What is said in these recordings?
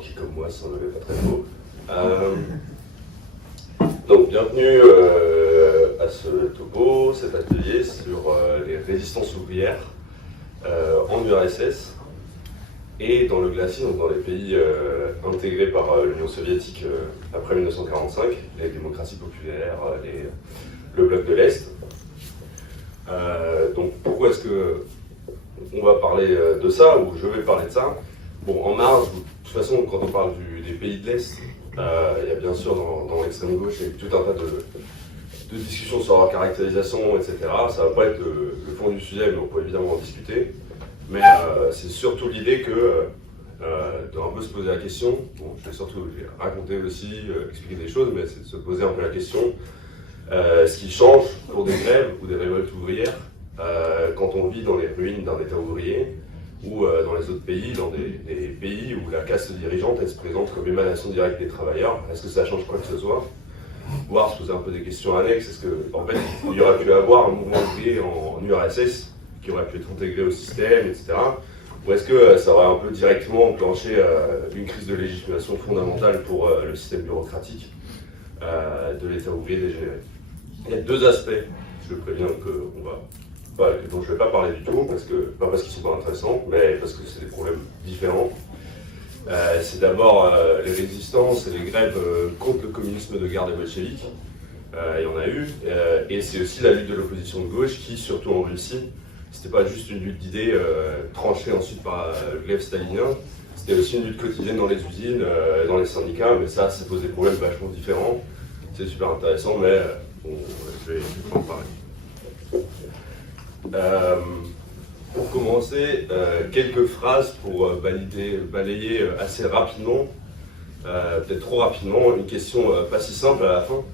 qui, comme moi, s'en avait pas très beau. Donc, bienvenue à ce topo, cet atelier sur les résistances ouvrières en URSS et dans le glacis, donc dans les pays intégrés par l'Union soviétique après 1945, les démocraties populaires, le bloc de l'Est. Donc, pourquoi est-ce que on va parler de ça, ou je vais parler de ça? Bon, en marge, de toute façon, quand on parle des pays de l'Est, il y a bien sûr dans l'extrême gauche tout un tas de discussions sur leur caractérisation, etc. Ça ne va pas être le fond du sujet, mais on peut évidemment en discuter. Mais c'est surtout l'idée que de un peu se poser la question, bon, je vais raconter aussi, expliquer des choses, mais c'est de se poser un peu la question, ce qui change pour des grèves ou des révoltes ouvrières quand on vit dans les ruines d'un État ouvrier, ou dans les autres pays, dans des pays où la caste dirigeante elle se présente comme émanation directe des travailleurs. Est-ce que ça change quoi que ce soit? Voire se poser un peu des questions annexes. Est-ce qu'en fait, il y aurait pu avoir un mouvement ouvrier en URSS qui aurait pu être intégré au système, etc. Ou est-ce que ça aurait un peu directement enclenché une crise de légitimation fondamentale pour le système bureaucratique de l'État ouvrier dégénéré? Il y a deux aspects, je préviens, dont je ne vais pas parler du tout, pas parce qu'ils ne sont pas intéressants, mais parce que c'est des problèmes différents. C'est d'abord les résistances et les grèves contre le communisme de guerre des bolcheviks. Il y en a eu. Et c'est aussi la lutte de l'opposition de gauche qui, surtout en Russie, c'était pas juste une lutte d'idées tranchée ensuite par le glaive stalinien, c'était aussi une lutte quotidienne dans les usines, dans les syndicats, mais ça pose des problèmes vachement différents. C'est super intéressant, mais bon, je vais en parler. Pour commencer, quelques phrases pour balayer assez rapidement, peut-être trop rapidement, une question pas si simple à la fin.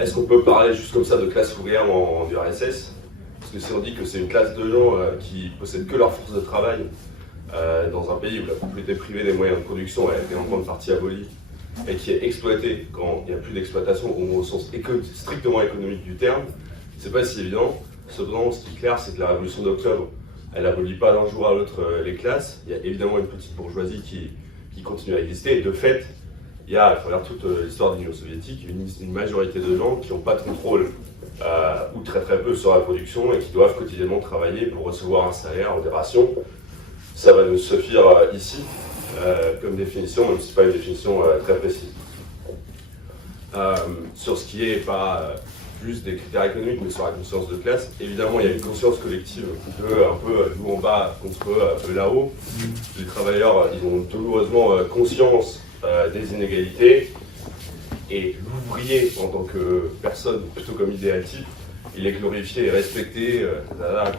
Est-ce qu'on peut parler juste comme ça de classe ouvrière en URSS? Parce que si on dit que c'est une classe de gens qui possèdent que leur force de travail dans un pays où la propriété privée des moyens de production a été en grande partie abolie et qui est exploitée quand il n'y a plus d'exploitation au sens strictement économique du terme, c'est pas si évident. Cependant, ce qui est clair, c'est que la révolution d'octobre, elle n'abolit pas d'un jour à l'autre les classes. Il y a évidemment une petite bourgeoisie qui continue à exister. Et de fait, il y a, à travers toute l'histoire de l'Union soviétique, une majorité de gens qui n'ont pas de contrôle, ou très très peu, sur la production et qui doivent quotidiennement travailler pour recevoir un salaire, des rations. Ça va nous suffire ici comme définition, même si ce n'est pas une définition très précise. Sur ce qui est pas juste des critères économiques, mais sur la conscience de classe, évidemment, il y a une conscience collective un peu nous en bas contre eux là-haut. Les travailleurs, ils ont douloureusement conscience des inégalités, et l'ouvrier, en tant que personne, plutôt comme idéal type, il est glorifié et respecté,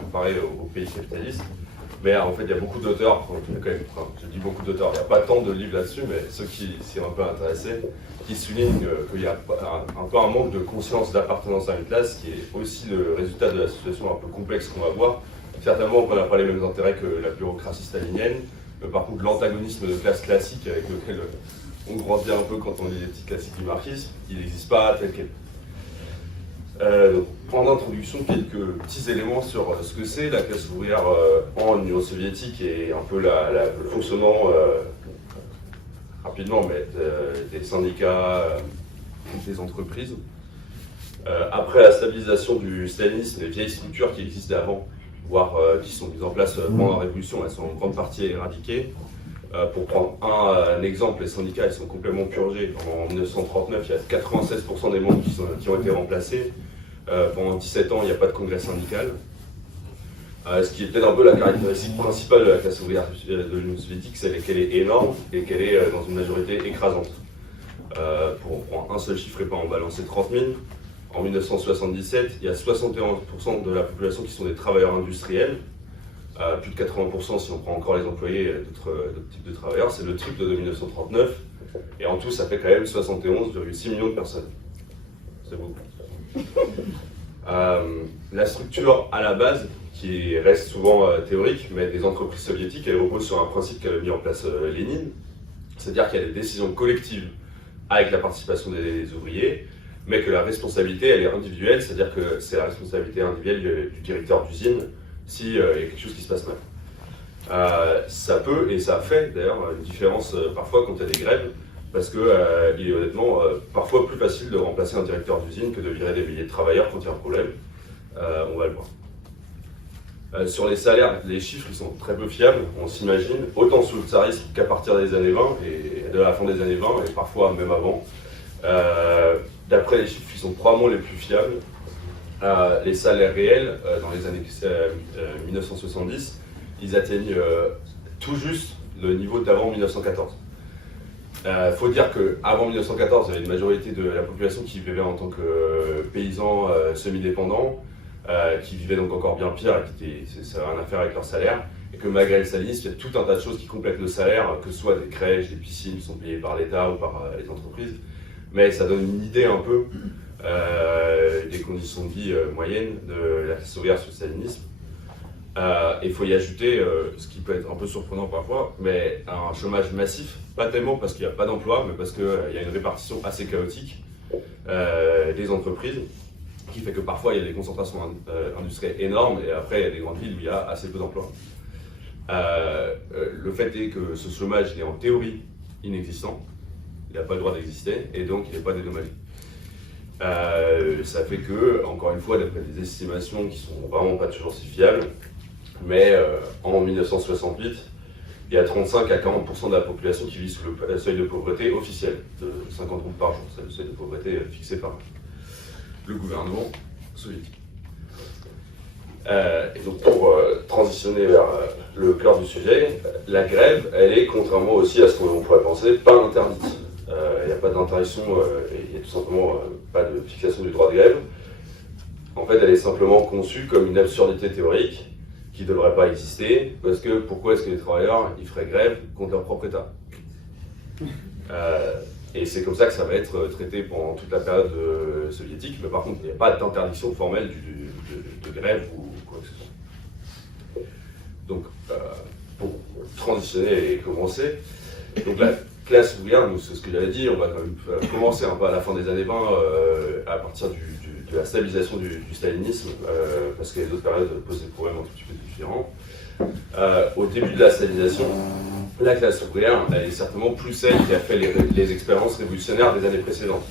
comparé aux pays capitalistes. Mais en fait, il y a beaucoup d'auteurs, je dis beaucoup d'auteurs, il n'y a pas tant de livres là-dessus, mais ceux qui s'y sont un peu intéressés, qui soulignent qu'il y a un peu un manque de conscience d'appartenance à une classe, qui est aussi le résultat de la situation un peu complexe qu'on va voir. Certainement, on n'a pas les mêmes intérêts que la bureaucratie stalinienne, mais par contre, l'antagonisme de classe classique avec lequel on grandit un peu quand on lit les petits classiques du marxisme, il n'existe pas tel quel. En introduction, quelques petits éléments sur ce que c'est la classe ouvrière en Union soviétique et un peu le fonctionnement, rapidement, mais des syndicats, des entreprises. Après la stabilisation du stalinisme, les vieilles structures qui existaient avant, voire qui sont mises en place pendant la Révolution, elles sont en grande partie éradiquées. Pour prendre un exemple, les syndicats ils sont complètement purgés. En 1939, il y a 96% des membres qui ont été remplacés. Pendant 17 ans, il n'y a pas de congrès syndical. Ce qui est peut-être un peu la caractéristique principale de la classe ouvrière de l'Union soviétique, c'est qu'elle est énorme et qu'elle est dans une majorité écrasante. Pour prendre un seul chiffre et pas en balancer 30 000, en 1977, il y a 71% de la population qui sont des travailleurs industriels. Plus de 80% si on prend encore les employés d'autres types de travailleurs, c'est le triple de 1939, et en tout ça fait quand même 71,6 millions de personnes. C'est beaucoup. La structure à la base, qui reste souvent théorique, mais des entreprises soviétiques, elle repose sur un principe qu'avait mis en place Lénine, c'est-à-dire qu'il y a des décisions collectives avec la participation des ouvriers, mais que la responsabilité elle est individuelle, c'est-à-dire que c'est la responsabilité individuelle du directeur d'usine s'il y a quelque chose qui se passe mal. Ça peut, et ça fait d'ailleurs, une différence parfois quand il y a des grèves, parce que il est honnêtement parfois plus facile de remplacer un directeur d'usine que de virer des milliers de travailleurs quand il y a un problème. On va le voir. Sur les salaires, les chiffres ils sont très peu fiables, on s'imagine, autant sous le tsarisme qu'à partir des années 20 et de la fin des années 20 et parfois même avant. D'après les chiffres qui sont probablement les plus fiables, les salaires réels dans les années 1970, ils atteignent tout juste le niveau d'avant 1914. Faut dire qu'avant 1914, il y avait une majorité de la population qui vivait en tant que paysans semi-dépendants, qui vivaient donc encore bien pire et ça n'a rien à faire avec leur salaire. Et que malgré le stalinisme, il y a tout un tas de choses qui complètent le salaire, que ce soit des crèches, des piscines qui sont payées par l'État ou par les entreprises. Mais ça donne une idée un peu des conditions de vie moyennes de la classe ouvrière sous le stalinisme. Il faut y ajouter, ce qui peut être un peu surprenant parfois, mais un chômage massif, pas tellement parce qu'il n'y a pas d'emploi, mais parce qu'il y a une répartition assez chaotique des entreprises, qui fait que parfois il y a des concentrations industrielles énormes et après il y a des grandes villes où il y a assez peu d'emplois. Le fait est que ce chômage il est en théorie inexistant, il n'a pas le droit d'exister et donc il n'est pas dédommagé. Ça fait que, encore une fois, d'après des estimations qui sont vraiment pas toujours si fiables, mais en 1968, il y a 35 à 40% de la population qui vit sous le seuil de pauvreté officiel, de 50 roubles par jour. C'est le seuil de pauvreté fixé par le gouvernement soviétique. Et donc pour transitionner vers le cœur du sujet, la grève, elle est, contrairement aussi à ce qu'on pourrait penser, pas interdite. Il n'y a pas d'interdiction, il n'y a tout simplement pas de fixation du droit de grève. En fait, elle est simplement conçue comme une absurdité théorique qui ne devrait pas exister, parce que pourquoi est-ce que les travailleurs ils feraient grève contre leur propre État? Et c'est comme ça que ça va être traité pendant toute la période soviétique, mais par contre, il n'y a pas d'interdiction formelle de grève ou quoi que ce soit. Donc, pour transitionner et commencer, donc la classe ouvrière, c'est ce que j'avais dit, on va quand même commencer un peu à la fin des années 20, à partir de la stabilisation du stalinisme, parce que les autres périodes posent des problèmes un tout petit peu différents. Au début de la stalinisation, la classe ouvrière, elle est certainement plus celle qui a fait les expériences révolutionnaires des années précédentes.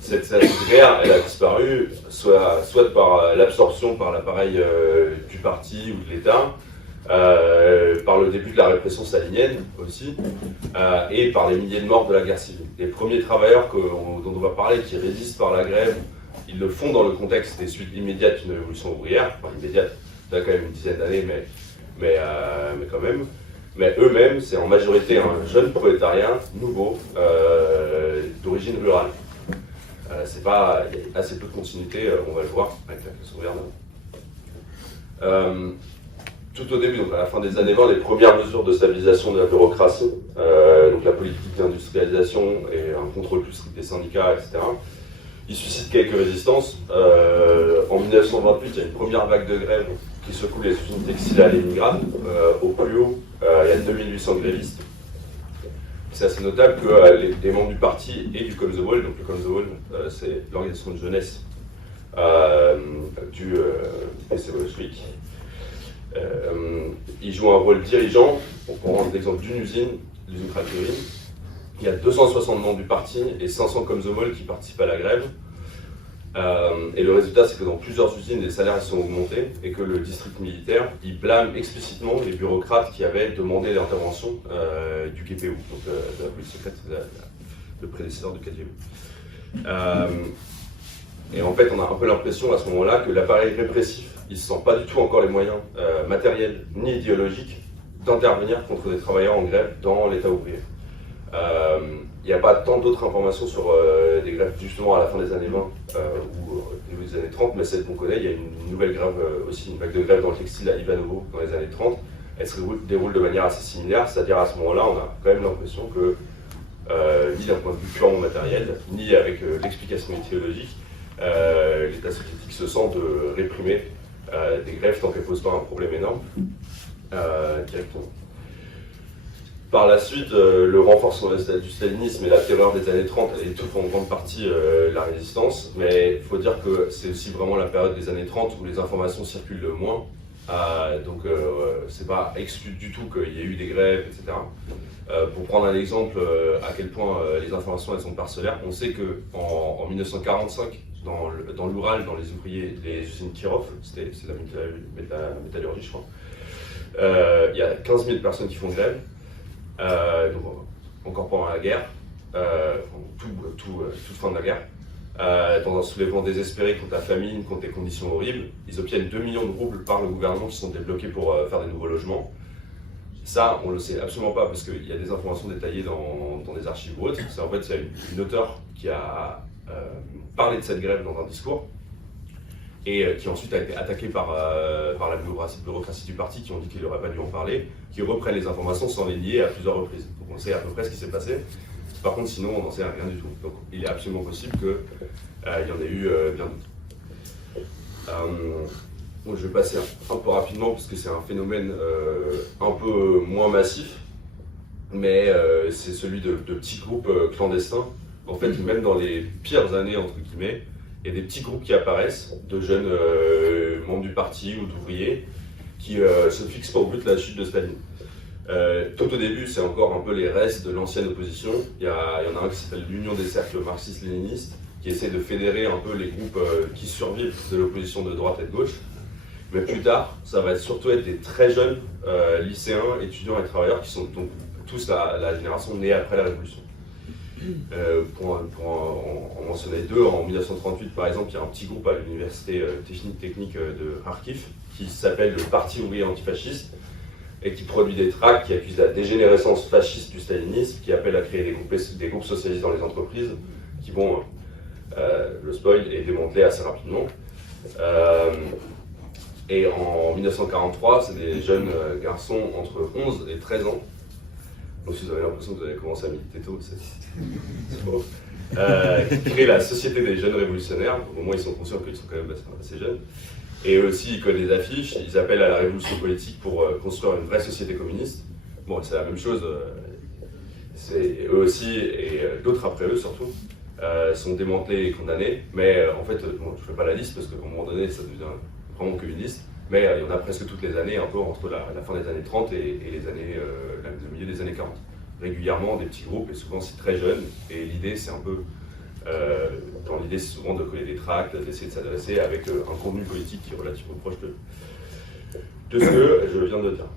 Cette classe ouvrière, elle a disparu, soit par l'absorption par l'appareil du parti ou de l'État, par le début de la répression stalinienne aussi, et par les milliers de morts de la guerre civile. Les premiers travailleurs dont on va parler, qui résistent par la grève, ils le font dans le contexte des suites immédiates d'une révolution ouvrière, enfin immédiate, ça a quand même une dizaine d'années, mais quand même. Mais eux-mêmes, c'est en majorité un jeune prolétariat nouveau, d'origine rurale. Il y a assez peu de continuité, on va le voir avec la classe ouvrière. Tout au début, donc à la fin des années 20, les premières mesures de stabilisation de la bureaucratie, donc la politique d'industrialisation et un contrôle plus strict des syndicats, etc., ils suscitent quelques résistances. En 1928, il y a une première vague de grève qui secoue les usines textiles à Leningrad. Au plus haut, il y a 2800 grévistes. C'est assez notable que les membres du parti et du Komsomol, donc le Komsomol, c'est l'organisation de jeunesse du PC bolchevique, ils jouent un rôle dirigeant. Pour prendre l'exemple d'une usine, l'usine Krakowin, il y a 260 membres du parti et 500 Komsomol qui participent à la grève. Et le résultat, c'est que dans plusieurs usines, les salaires sont augmentés et que le district militaire, il blâme explicitement les bureaucrates qui avaient demandé l'intervention du GPU, donc de la police secrète, le prédécesseur du KGB. Et en fait, on a un peu l'impression à ce moment-là que l'appareil répressif, il ne se sent pas du tout encore les moyens matériels ni idéologiques d'intervenir contre des travailleurs en grève dans l'État ouvrier. Il n'y a pas tant d'autres informations sur des grèves justement à la fin des années 20 ou au début des années 30, mais celle qu'on connaît, il y a une nouvelle grève aussi, une vague de grève dans le textile à Ivanovo dans les années 30. Elle se déroule de manière assez similaire, c'est-à-dire à ce moment-là, on a quand même l'impression que, ni d'un point de vue purement matériel, ni avec l'explication idéologique, l'État soviétique se sent de réprimer des grèves tant qu'elles ne posent pas un problème énorme directement. Par la suite, le renforcement du stalinisme et la terreur des années 30 étouffent en grande partie la résistance, mais il faut dire que c'est aussi vraiment la période des années 30 où les informations circulent le moins, Donc c'est pas exclu du tout qu'il y ait eu des grèves, etc. Pour prendre un exemple à quel point les informations elles sont parcellaires, on sait qu'en 1945, dans l'Oural, dans les ouvriers, les usines Kirov, c'est la métallurgie je crois, il y a 15 000 personnes qui font grève, donc encore pendant la guerre, toute fin de la guerre. Dans un soulèvement désespéré contre la famine, contre des conditions horribles, ils obtiennent 2 millions de roubles par le gouvernement qui sont débloqués pour faire des nouveaux logements. Ça, on ne le sait absolument pas parce qu'il y a des informations détaillées dans des archives ou autres. En fait, il y a une auteure qui a parlé de cette grève dans un discours et qui ensuite a été attaquée par la bureaucratie du parti qui ont dit qu'il n'aurait pas dû en parler, qui reprennent les informations sans les nier à plusieurs reprises. Donc on sait à peu près ce qui s'est passé. Par contre, sinon, on n'en sait rien du tout. Donc, il est absolument possible qu'il y en ait eu bien d'autres. Donc, je vais passer un peu rapidement parce que c'est un phénomène un peu moins massif, mais c'est celui de petits groupes clandestins. En fait, même dans les pires années, entre guillemets, il y a des petits groupes qui apparaissent de jeunes membres du parti ou d'ouvriers qui se fixent pour but la chute de Staline. Tout au début, c'est encore un peu les restes de l'ancienne opposition. Il y en a un qui s'appelle l'Union des cercles marxistes-léninistes, qui essaie de fédérer un peu les groupes qui survivent de l'opposition de droite et de gauche. Mais plus tard, ça va surtout être des très jeunes lycéens, étudiants et travailleurs qui sont donc tous la génération née après la Révolution. Pour en mentionner deux, en 1938 par exemple, il y a un petit groupe à l'université technique de Kharkiv qui s'appelle le Parti ouvrier antifasciste, et qui produit des tracts qui accusent la dégénérescence fasciste du stalinisme, qui appellent à créer des groupes socialistes dans les entreprises, qui vont, le spoil, est démantelé assez rapidement. Et en 1943, c'est des jeunes garçons entre 11 et 13 ans. Donc si vous avez l'impression que vous avez commencé à militer tôt, c'est beau. Qui créent la Société des jeunes révolutionnaires. Au moins ils sont conscients qu'ils sont quand même assez jeunes. Et eux aussi, ils collent des affiches, ils appellent à la révolution politique pour construire une vraie société communiste. Bon, c'est la même chose, c'est eux aussi, et d'autres après eux surtout, sont démantelés et condamnés. Mais en fait, bon, je ne fais pas la liste parce qu'à un moment donné, ça devient vraiment communiste. Mais il y en a presque toutes les années, un peu entre la fin des années 30 et le milieu des années 40. Régulièrement, des petits groupes, et souvent c'est très jeunes. Et l'idée, c'est un peu... dans l'idée, c'est souvent de coller des tracts, d'essayer de s'adresser avec un contenu politique qui est relativement proche de ce que je viens de dire.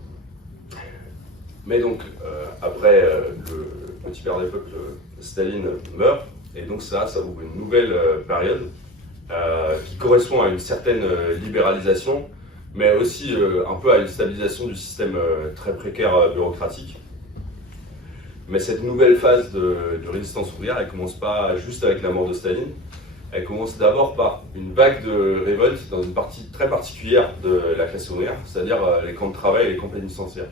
Mais donc, après le petit père d'époque, Staline meurt, et donc ça ouvre une nouvelle période qui correspond à une certaine libéralisation, mais aussi un peu à une stabilisation du système très précaire bureaucratique. Mais cette nouvelle phase de résistance ouvrière, elle commence pas juste avec la mort de Staline, elle commence d'abord par une vague de révolte dans une partie très particulière de la classe ouvrière, c'est-à-dire les camps de travail et les camps pénitentiaires.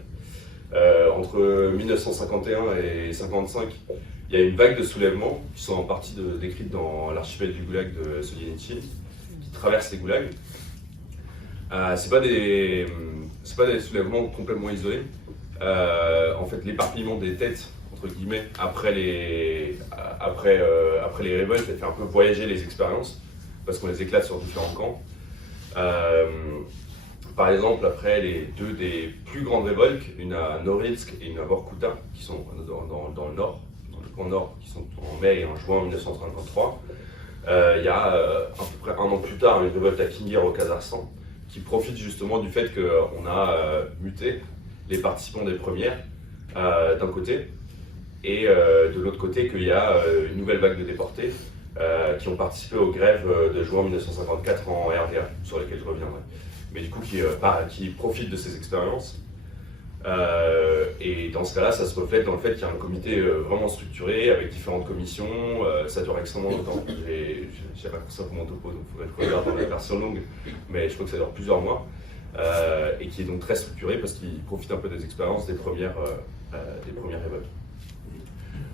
Entre 1951 et 1955, il y a une vague de soulèvements qui sont en partie décrites dans l'archipel du goulag de Solzhenitsyn, qui traversent les goulags. C'est pas des soulèvements complètement isolés. En fait, l'éparpillement des têtes entre guillemets, après les révoltes, elle fait un peu voyager les expériences, parce qu'on les éclate sur différents camps. Par exemple, après les deux des plus grandes révoltes, une à Norilsk et une à Vorkuta, qui sont dans le nord, dans le camp nord, qui sont en mai et en juin 1953, il y a à peu près un an plus tard une révolte à Kingir au Kazakhstan, qui profite justement du fait qu'on a muté les participants des premières d'un côté, et de l'autre côté qu'il y a une nouvelle vague de déportés qui ont participé aux grèves de juin 1954 en RDA, sur lesquelles je reviendrai. Mais du coup qui profitent de ces expériences. Et dans ce cas-là, ça se reflète dans le fait qu'il y a un comité vraiment structuré, avec différentes commissions, ça dure extrêmement longtemps. J'ai raccourci un peu mon topo, donc il faudrait que je regarde dans la version longue, mais je crois que ça dure plusieurs mois, et qui est donc très structuré parce qu'il profite un peu des expériences des premières révoltes.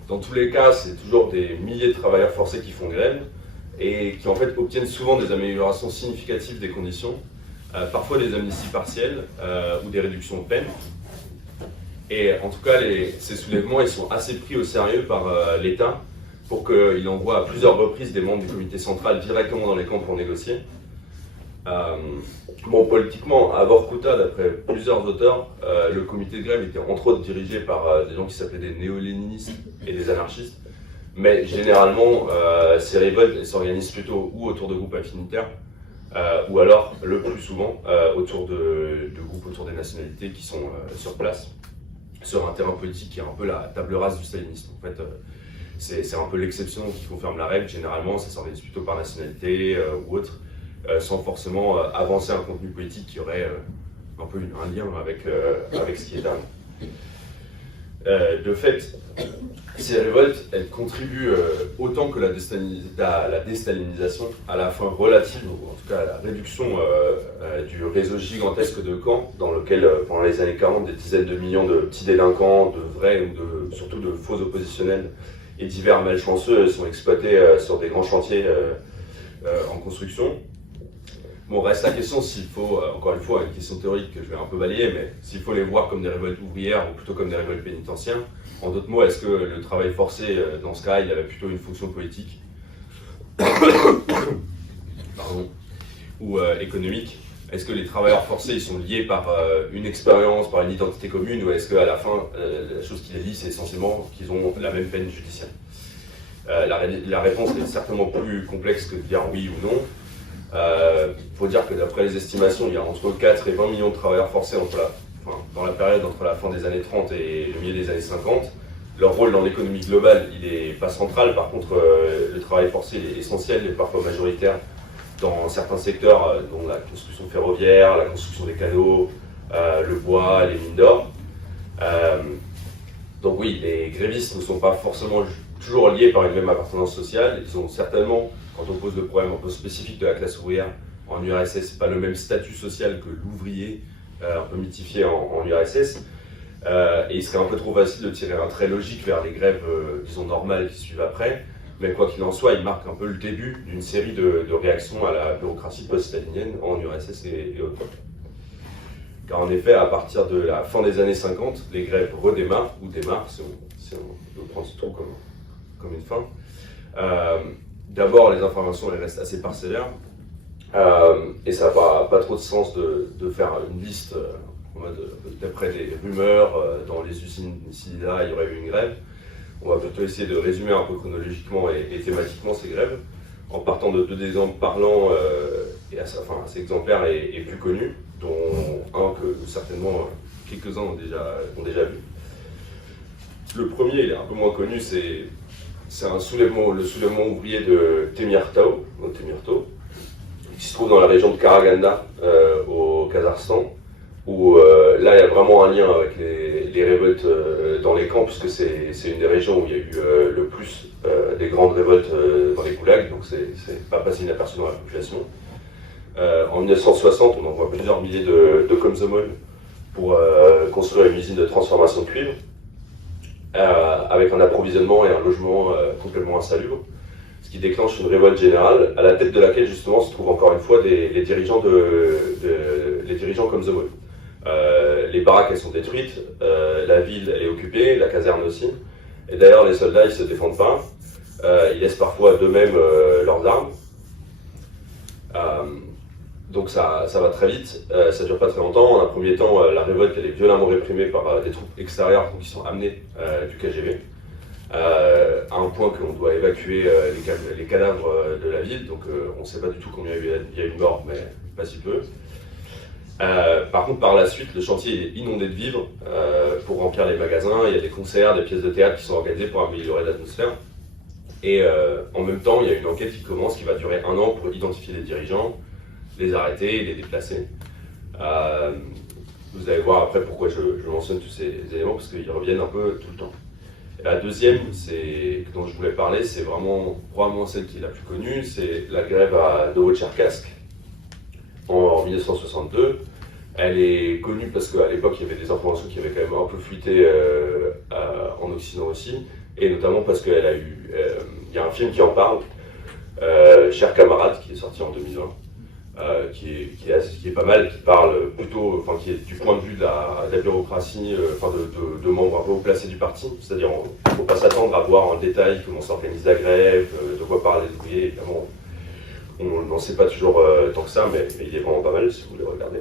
Dans tous les cas, c'est toujours des milliers de travailleurs forcés qui font grève, et qui en fait obtiennent souvent des améliorations significatives des conditions, parfois des amnisties partielles ou des réductions de peine. Et en tout cas, ces soulèvements ils sont assez pris au sérieux par l'État pour qu'il envoie à plusieurs reprises des membres du comité central directement dans les camps pour négocier. Bon, politiquement, à Vorkuta, d'après plusieurs auteurs, le comité de grève était entre autres dirigé par des gens qui s'appelaient des néo-léninistes et des anarchistes. Mais généralement, ces révoltes elles s'organisent plutôt ou autour de groupes affinitaires, ou alors, le plus souvent, autour de groupes autour des nationalités qui sont sur place, sur un terrain politique qui est un peu la table rase du stalinisme. En fait, c'est un peu l'exception qui confirme la règle. Généralement, ça s'organise plutôt par nationalité ou autre, sans forcément avancer un contenu politique qui aurait un peu un lien avec ce qui est derrière. De fait, ces révoltes, elles contribuent autant que la déstalinisation à la fin relative, ou en tout cas à la réduction du réseau gigantesque de camps dans lequel, pendant les années 40, des dizaines de millions de petits délinquants, de vrais ou surtout de faux oppositionnels et divers malchanceux sont exploités sur des grands chantiers en construction. Bon, reste la question s'il faut, encore une fois, une question théorique que je vais un peu balayer, mais s'il faut les voir comme des révoltes ouvrières ou plutôt comme des révoltes pénitentiaires. En d'autres mots, est-ce que le travail forcé, dans ce cas, il avait plutôt une fonction politique pardon, ou économique? Est-ce que les travailleurs forcés ils sont liés par une expérience, par une identité commune, ou est-ce qu'à la fin, la chose qui les lie, c'est essentiellement qu'ils ont la même peine judiciaire? La réponse est certainement plus complexe que de dire oui ou non. Il faut dire que d'après les estimations, il y a entre 4 et 20 millions de travailleurs forcés dans la période entre la fin des années 30 et le milieu des années 50. Leur rôle dans l'économie globale, il n'est pas central. Par contre, le travail forcé il est essentiel et parfois majoritaire dans certains secteurs, dont la construction ferroviaire, la construction des canaux, le bois, les mines d'or. Donc oui, les grévistes ne sont pas forcément toujours liés par une même appartenance sociale. Ils ont certainement, quand on pose le problème un peu spécifique de la classe ouvrière en URSS, pas le même statut social que l'ouvrier, un peu mythifié en URSS. Et il serait un peu trop facile de tirer un trait logique vers les grèves, disons, normales qui suivent après. Mais quoi qu'il en soit, il marque un peu le début d'une série de réactions à la bureaucratie post-stalinienne en URSS et autres. Car en effet, à partir de la fin des années 50, les grèves redémarrent, ou démarrent, si on veut prendre ce truc comme une fin. D'abord, les informations elles restent assez parcellaires, et ça n'a pas trop de sens de faire une liste en mode d'après des rumeurs dans les usines, si là il y aurait eu une grève. On va plutôt essayer de résumer un peu chronologiquement et thématiquement ces grèves, en partant de 2 exemples parlants et assez exemplaires et plus connus, dont un que certainement quelques-uns ont déjà vu. Le premier, il est un peu moins connu, c'est le soulèvement ouvrier de Temirtau, qui se trouve dans la région de Karaganda, au Kazakhstan, où là il y a vraiment un lien avec les révoltes dans les camps, puisque c'est une des régions où il y a eu le plus des grandes révoltes dans les goulags, donc c'est pas passé inaperçu dans la population. En 1960, on envoie plusieurs milliers de komsomol pour construire une usine de transformation de cuivre, avec un approvisionnement et un logement complètement insalubre, ce qui déclenche une révolte générale, à la tête de laquelle justement se trouvent encore une fois les dirigeants komsomol. Les baraques elles sont détruites, la ville elle est occupée, la caserne aussi, et d'ailleurs les soldats ils se défendent pas, ils laissent parfois d'eux-mêmes leurs armes. Donc ça va très vite, ça dure pas très longtemps. En un premier temps, la révolte elle est violemment réprimée par des troupes extérieures qui sont amenées du KGB, à un point qu'on doit évacuer les cadavres de la ville, donc on ne sait pas du tout combien il y a eu de morts, mais pas si peu. Par contre, par la suite, le chantier est inondé de vivres pour remplir les magasins. Il y a des concerts, des pièces de théâtre qui sont organisées pour améliorer l'atmosphère. Et en même temps, il y a une enquête qui commence, qui va durer 1 an pour identifier les dirigeants, les arrêter, les déplacer. Vous allez voir après pourquoi je mentionne tous ces éléments, parce qu'ils reviennent un peu tout le temps. Et la deuxième, dont je voulais parler, c'est probablement celle qui est la plus connue, c'est la grève à Novotcherkassk en 1962. Elle est connue parce qu'à l'époque, il y avait des informations qui avaient quand même un peu fuité en Occident aussi, et notamment parce qu'il y a un film qui en parle, Chers camarades, qui est sorti en 2020, qui est pas mal, qui parle plutôt, qui est du point de vue de la bureaucratie, de membres un peu haut placés du parti, c'est-à-dire il ne faut pas s'attendre à voir en détail comment s'organise la grève, de quoi parlent les ouvriers, évidemment. On n'en sait pas toujours tant que ça, mais il est vraiment pas mal si vous voulez regarder.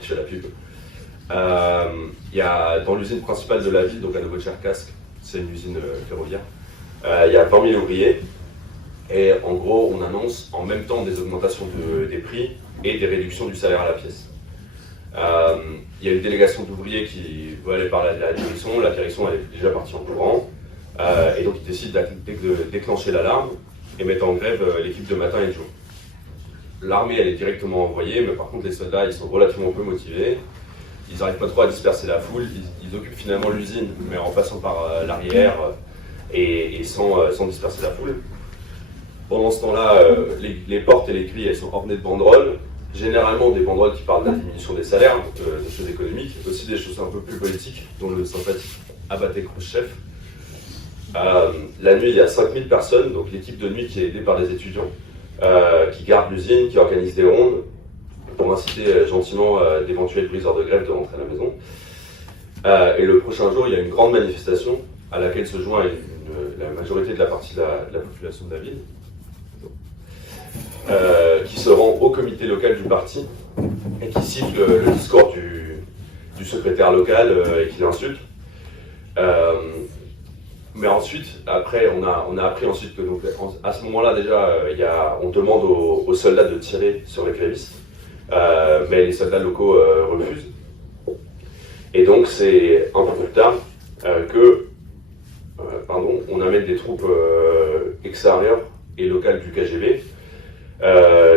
Je fais la pub. Il y a dans l'usine principale de la ville, donc à Novotcherkassk, c'est une usine ferroviaire, il y a 20 000 ouvriers. Et en gros, on annonce en même temps des augmentations des prix et des réductions du salaire à la pièce. Il y a une délégation d'ouvriers qui veut aller parler à la direction. La direction elle est déjà partie en courant. Et donc ils décident de déclencher l'alarme et mettre en grève l'équipe de matin et de jour. L'armée elle est directement envoyée, mais par contre les soldats ils sont relativement peu motivés. Ils n'arrivent pas trop à disperser la foule. Ils occupent finalement l'usine, mais en passant par l'arrière et sans disperser la foule. Pendant ce temps-là, les portes et les grilles elles sont ornées de banderoles. Généralement des banderoles qui parlent de la diminution des salaires, donc des choses économiques, aussi des choses un peu plus politiques, dont le sympathique Abaté Khrouchtchev. La nuit, il y a 5000 personnes, donc l'équipe de nuit qui est aidée par des étudiants, qui gardent l'usine, qui organisent des rondes, pour inciter gentiment d'éventuels briseurs de grève de rentrer à la maison. Et le prochain jour, il y a une grande manifestation à laquelle se joint la majorité de la partie de la population de la ville. Qui se rend au comité local du parti et qui cite le discours du secrétaire local et qui l'insulte. Mais ensuite, après, on a appris ensuite que donc, à ce moment-là déjà, on demande aux soldats de tirer sur les grévistes, mais les soldats locaux refusent. Et donc c'est un peu plus tard on amène des troupes extérieures et locales du KGB.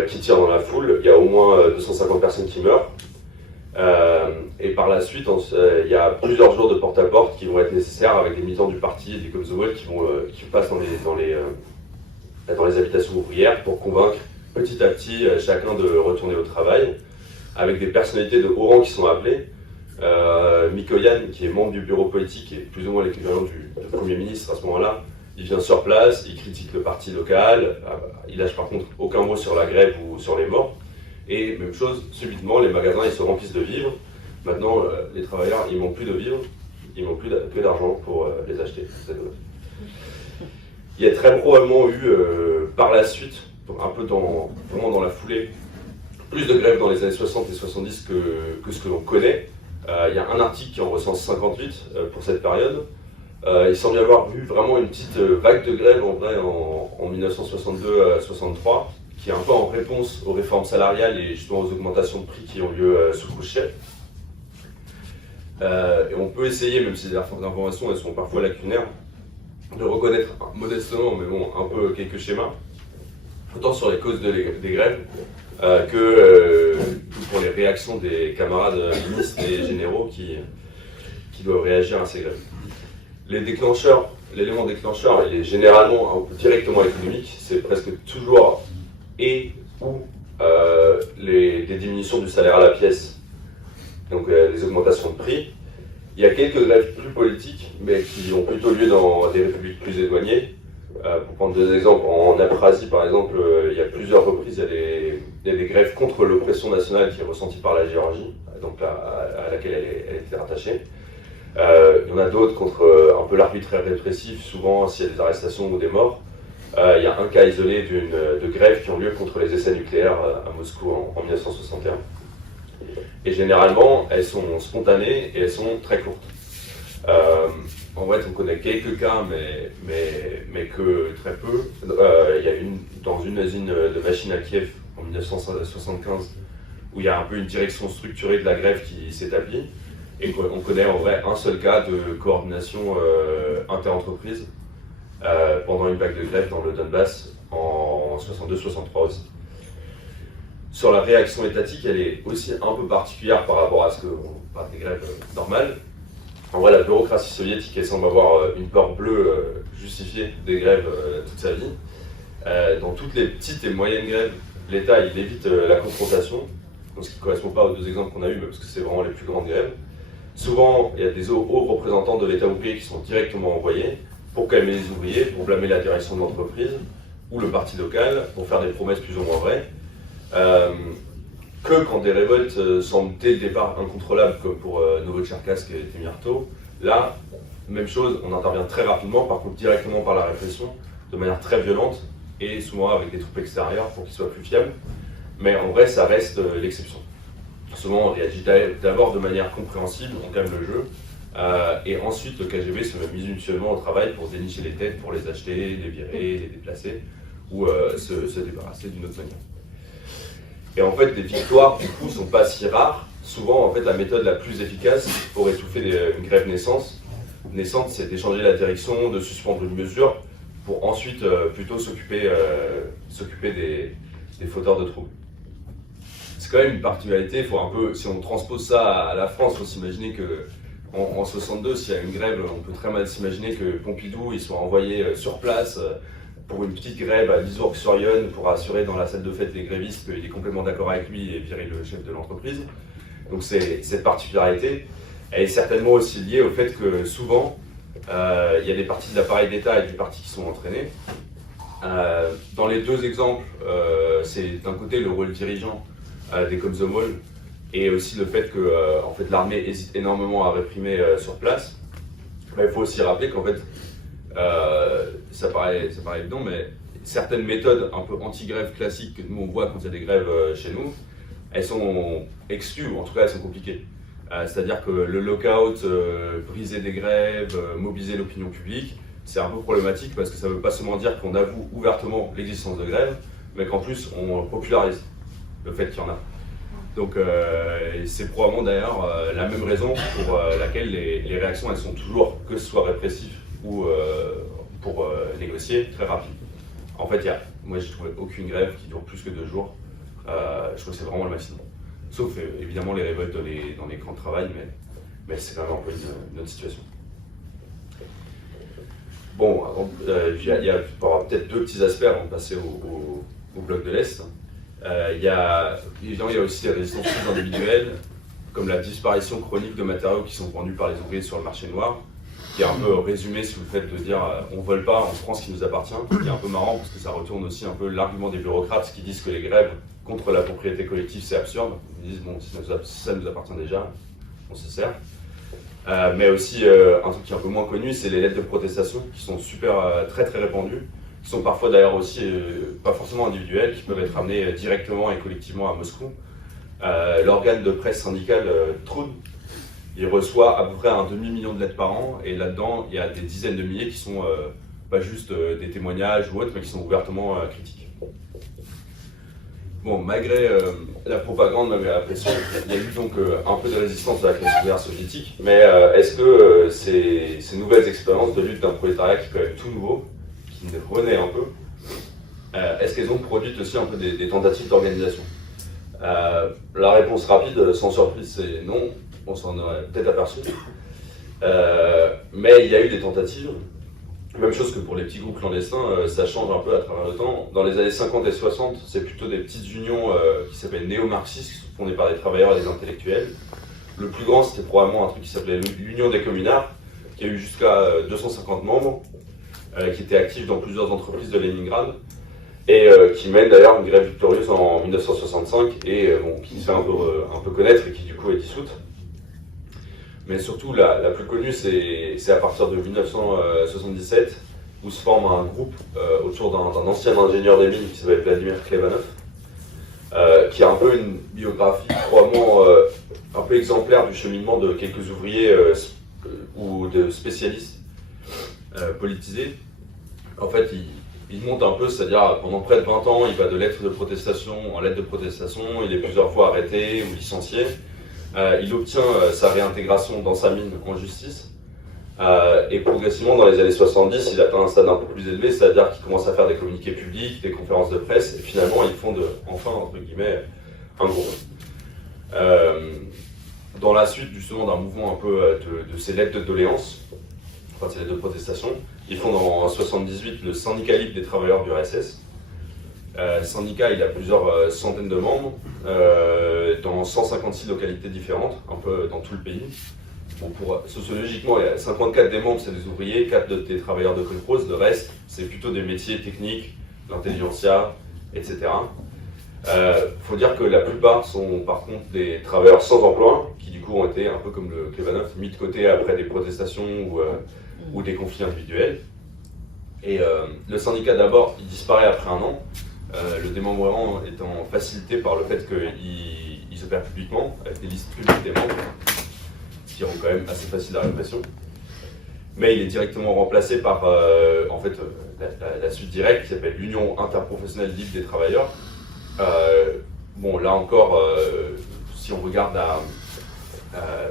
Qui tirent dans la foule, il y a au moins 250 personnes qui meurent. Et par la suite, il y a plusieurs jours de porte-à-porte qui vont être nécessaires avec des militants du parti et du Komsomol qui passent dans les habitations ouvrières pour convaincre petit à petit chacun de retourner au travail, avec des personnalités de haut rang qui sont appelées. Mikoyan, qui est membre du bureau politique et plus ou moins l'équivalent du Premier ministre à ce moment-là, il vient sur place, il critique le parti local, il lâche par contre aucun mot sur la grève ou sur les morts. Et même chose, subitement, les magasins ils se remplissent de vivres. Maintenant, les travailleurs, ils manquent plus de vivres, ils manquent plus que d'argent pour les acheter. Il y a très probablement eu, par la suite, un peu vraiment dans la foulée, plus de grèves dans les années 60 et 70 que ce que l'on connaît. Il y a un article qui en recense 58 pour cette période. Il semble y avoir eu vraiment une petite vague de grève en vrai en 1962-63, qui est un peu en réponse aux réformes salariales et justement aux augmentations de prix qui ont lieu sous Khrouchtchev. Et on peut essayer, même si les informations elles sont parfois lacunaires, de reconnaître modestement, mais bon, un peu quelques schémas, autant sur les causes des grèves que pour les réactions des camarades ministres et généraux qui doivent réagir à ces grèves. L'élément déclencheur, il est généralement directement économique, c'est presque toujours des diminutions du salaire à la pièce, donc des augmentations de prix. Il y a quelques grèves plus politiques, mais qui ont plutôt lieu dans des républiques plus éloignées. Pour prendre deux exemples, en Abkhazie par exemple, il y a plusieurs reprises, il y a des grèves contre l'oppression nationale qui est ressentie par la Géorgie, donc à laquelle elle était rattachée. Il y en a d'autres contre un peu l'arbitraire répressif, souvent s'il y a des arrestations ou des morts. Il y a un cas isolé de grèves qui ont lieu contre les essais nucléaires à Moscou en 1961. Et généralement, elles sont spontanées et elles sont très courtes. En fait, on connaît quelques cas, mais que très peu. Il y a dans une usine de machines à Kiev en 1975 où il y a un peu une direction structurée de la grève qui s'établit. Et on connaît en vrai un seul cas de coordination interentreprise pendant une vague de grève dans le Donbass en 62-63 aussi. Sur la réaction étatique, elle est aussi un peu particulière par rapport à ce qu'on parle des grèves normales. En vrai, la bureaucratie soviétique elle semble avoir une peur bleue justifiée des grèves toute sa vie. Dans toutes les petites et moyennes grèves, l'État il évite la confrontation, donc ce qui ne correspond pas aux deux exemples qu'on a eus, parce que c'est vraiment les plus grandes grèves. Souvent, il y a des hauts représentants de l'État ouvrier qui sont directement envoyés pour calmer les ouvriers, pour blâmer la direction de l'entreprise ou le parti local, pour faire des promesses plus ou moins vraies. Que quand des révoltes semblent dès le départ incontrôlables, comme pour Novotcherkassk et Temirtau, là, même chose, on intervient très rapidement, par contre directement par la répression, de manière très violente, et souvent avec des troupes extérieures pour qu'ils soient plus fiables. Mais en vrai, ça reste l'exception. Souvent, on réagit d'abord de manière compréhensible, on calme le jeu, et ensuite le KGB se met mutuellement au travail pour dénicher les têtes, pour les acheter, les virer, les déplacer, ou se débarrasser d'une autre manière. Et en fait, les victoires, du coup, sont pas si rares. Souvent, en fait, la méthode la plus efficace pour étouffer une grève naissante, c'est d'échanger la direction, de suspendre une mesure, pour ensuite plutôt s'occuper des fauteurs de troubles. C'est quand même une particularité, faut un peu, si on transpose ça à la France, il faut s'imaginer que en 62, s'il y a une grève, on peut très mal s'imaginer que Pompidou il soit envoyé sur place pour une petite grève à Lisourg-sur-Yonne pour assurer dans la salle de fête les grévistes qu'il est complètement d'accord avec lui et virer le chef de l'entreprise. Donc cette particularité, elle est certainement aussi liée au fait que souvent, il y a des parties de l'appareil d'État et des partis qui sont entraînés. Dans les deux exemples, c'est d'un côté le rôle dirigeant des Komsomol et aussi le fait que en fait, l'armée hésite énormément à réprimer sur place. Mais il faut aussi rappeler qu'en fait, ça paraît évident, mais certaines méthodes un peu anti-grève classiques que nous on voit quand il y a des grèves chez nous, elles sont exclues, ou en tout cas elles sont compliquées. C'est-à-dire que le lockout, briser des grèves, mobiliser l'opinion publique, c'est un peu problématique parce que ça ne veut pas seulement dire qu'on avoue ouvertement l'existence de grève, mais qu'en plus on popularise le fait qu'il y en a. Donc c'est probablement d'ailleurs la même raison pour laquelle les réactions elles sont toujours, que ce soit répressif ou pour négocier, très rapides. En fait, moi j'ai trouvé aucune grève qui dure plus que 2 jours. Je trouve que c'est vraiment le maximum. Sauf évidemment les révoltes dans les camps de travail, mais c'est quand même un peu une autre situation. Bon, il y a peut-être 2 petits aspects avant de passer au bloc de l'Est. Évidemment, il y a aussi des résistances plus individuelles, comme la disparition chronique de matériaux qui sont vendus par les ouvriers sur le marché noir, qui est un peu résumé sous le fait de dire on ne vole pas, on prend ce qui nous appartient, qui est un peu marrant parce que ça retourne aussi un peu l'argument des bureaucrates qui disent que les grèves contre la propriété collective c'est absurde. Ils disent bon, si ça nous appartient déjà, on se sert. Mais aussi un truc qui est un peu moins connu, c'est les lettres de protestation qui sont très très répandues, qui sont parfois d'ailleurs aussi pas forcément individuelles, qui peuvent être amenées directement et collectivement à Moscou. L'organe de presse syndical Trud, il reçoit à peu près 1 demi-million de lettres par an, et là-dedans, il y a des dizaines de milliers qui sont pas juste des témoignages ou autres, mais qui sont ouvertement critiques. Bon, malgré la propagande, malgré la pression, il y a eu donc un peu de résistance à la classe ouvrière soviétique, mais est-ce que ces nouvelles expériences de lutte d'un prolétariat qui est quand même tout nouveau, qui renaît un peu, est-ce qu'elles ont produit aussi un peu des tentatives d'organisation? La réponse rapide, sans surprise, c'est non. On s'en aurait peut-être aperçu. Mais il y a eu des tentatives. Même chose que pour les petits groupes clandestins, ça change un peu à travers le temps. Dans les années 50 et 60, c'est plutôt des petites unions qui s'appellent néo-marxistes, qui sont fondées par des travailleurs et des intellectuels. Le plus grand, c'était probablement un truc qui s'appelait l'Union des communards, qui a eu jusqu'à 250 membres, qui était actif dans plusieurs entreprises de Leningrad, et qui mène d'ailleurs une grève victorieuse en 1965, et qui se fait un peu connaître et qui du coup est dissoute. Mais surtout, la plus connue, c'est à partir de 1977, où se forme un groupe autour d'un ancien ingénieur des mines qui s'appelle Vladimir Klebanov, qui a un peu une biographie probablement un peu exemplaire du cheminement de quelques ouvriers ou de spécialistes politisés. En fait, il monte un peu, c'est-à-dire pendant près de 20 ans, il va de lettre de protestation en lettre de protestation, il est plusieurs fois arrêté ou licencié. Il obtient sa réintégration dans sa mine en justice, et progressivement dans les années 70, il atteint un stade un peu plus élevé, c'est-à-dire qu'il commence à faire des communiqués publics, des conférences de presse, et finalement il fonde enfin, entre guillemets, un groupe. Dans la suite justement d'un mouvement un peu de ces lettres de doléances, enfin ces lettres de protestation, il fonde en 78 le syndicat libre des travailleurs du RSS. Syndicat, il a plusieurs centaines de membres dans 156 localités différentes, un peu dans tout le pays. Bon, sociologiquement, il y a 54 des membres, c'est des ouvriers, 4 des travailleurs de colchrose, le reste, c'est plutôt des métiers techniques, l'intelligentsia, etc. Faut dire que la plupart sont par contre des travailleurs sans emploi, qui du coup ont été, un peu comme le Klebanov, mis de côté après des protestations ou des conflits individuels. Et le syndicat d'abord, il disparaît après un an, le démembrement étant facilité par le fait qu'il s'opère publiquement, avec des listes publiques des membres, qui rend quand même assez facile la répression. Mais il est directement remplacé par en fait, la suite directe qui s'appelle l'Union interprofessionnelle libre des travailleurs. Bon, là encore, si on regarde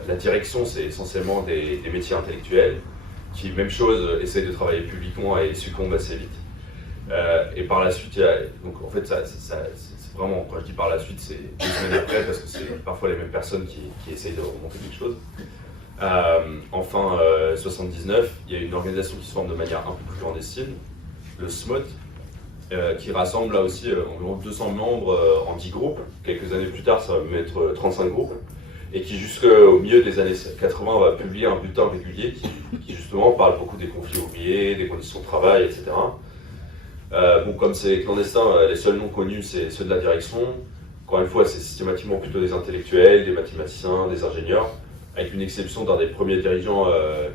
la direction, c'est essentiellement des métiers intellectuels qui, même chose, essayent de travailler publiquement et succombent assez vite. Et par la suite, donc en fait, c'est vraiment, quand je dis par la suite, c'est 2 semaines après, parce que c'est parfois les mêmes personnes qui essayent de remonter quelque chose. Enfin, 79, il y a une organisation qui se forme de manière un peu plus clandestine, le SMOT, qui rassemble là aussi environ 200 membres en 10 groupes. Quelques années plus tard, ça va mettre 35 groupes. Et qui jusqu'au milieu des années 80 va publier un bulletin régulier qui justement parle beaucoup des conflits ouvriers, des conditions de travail, etc. Bon, comme c'est clandestin, les seuls noms connus, c'est ceux de la direction. Encore une fois, c'est systématiquement plutôt des intellectuels, des mathématiciens, des ingénieurs, avec une exception d'un des premiers dirigeants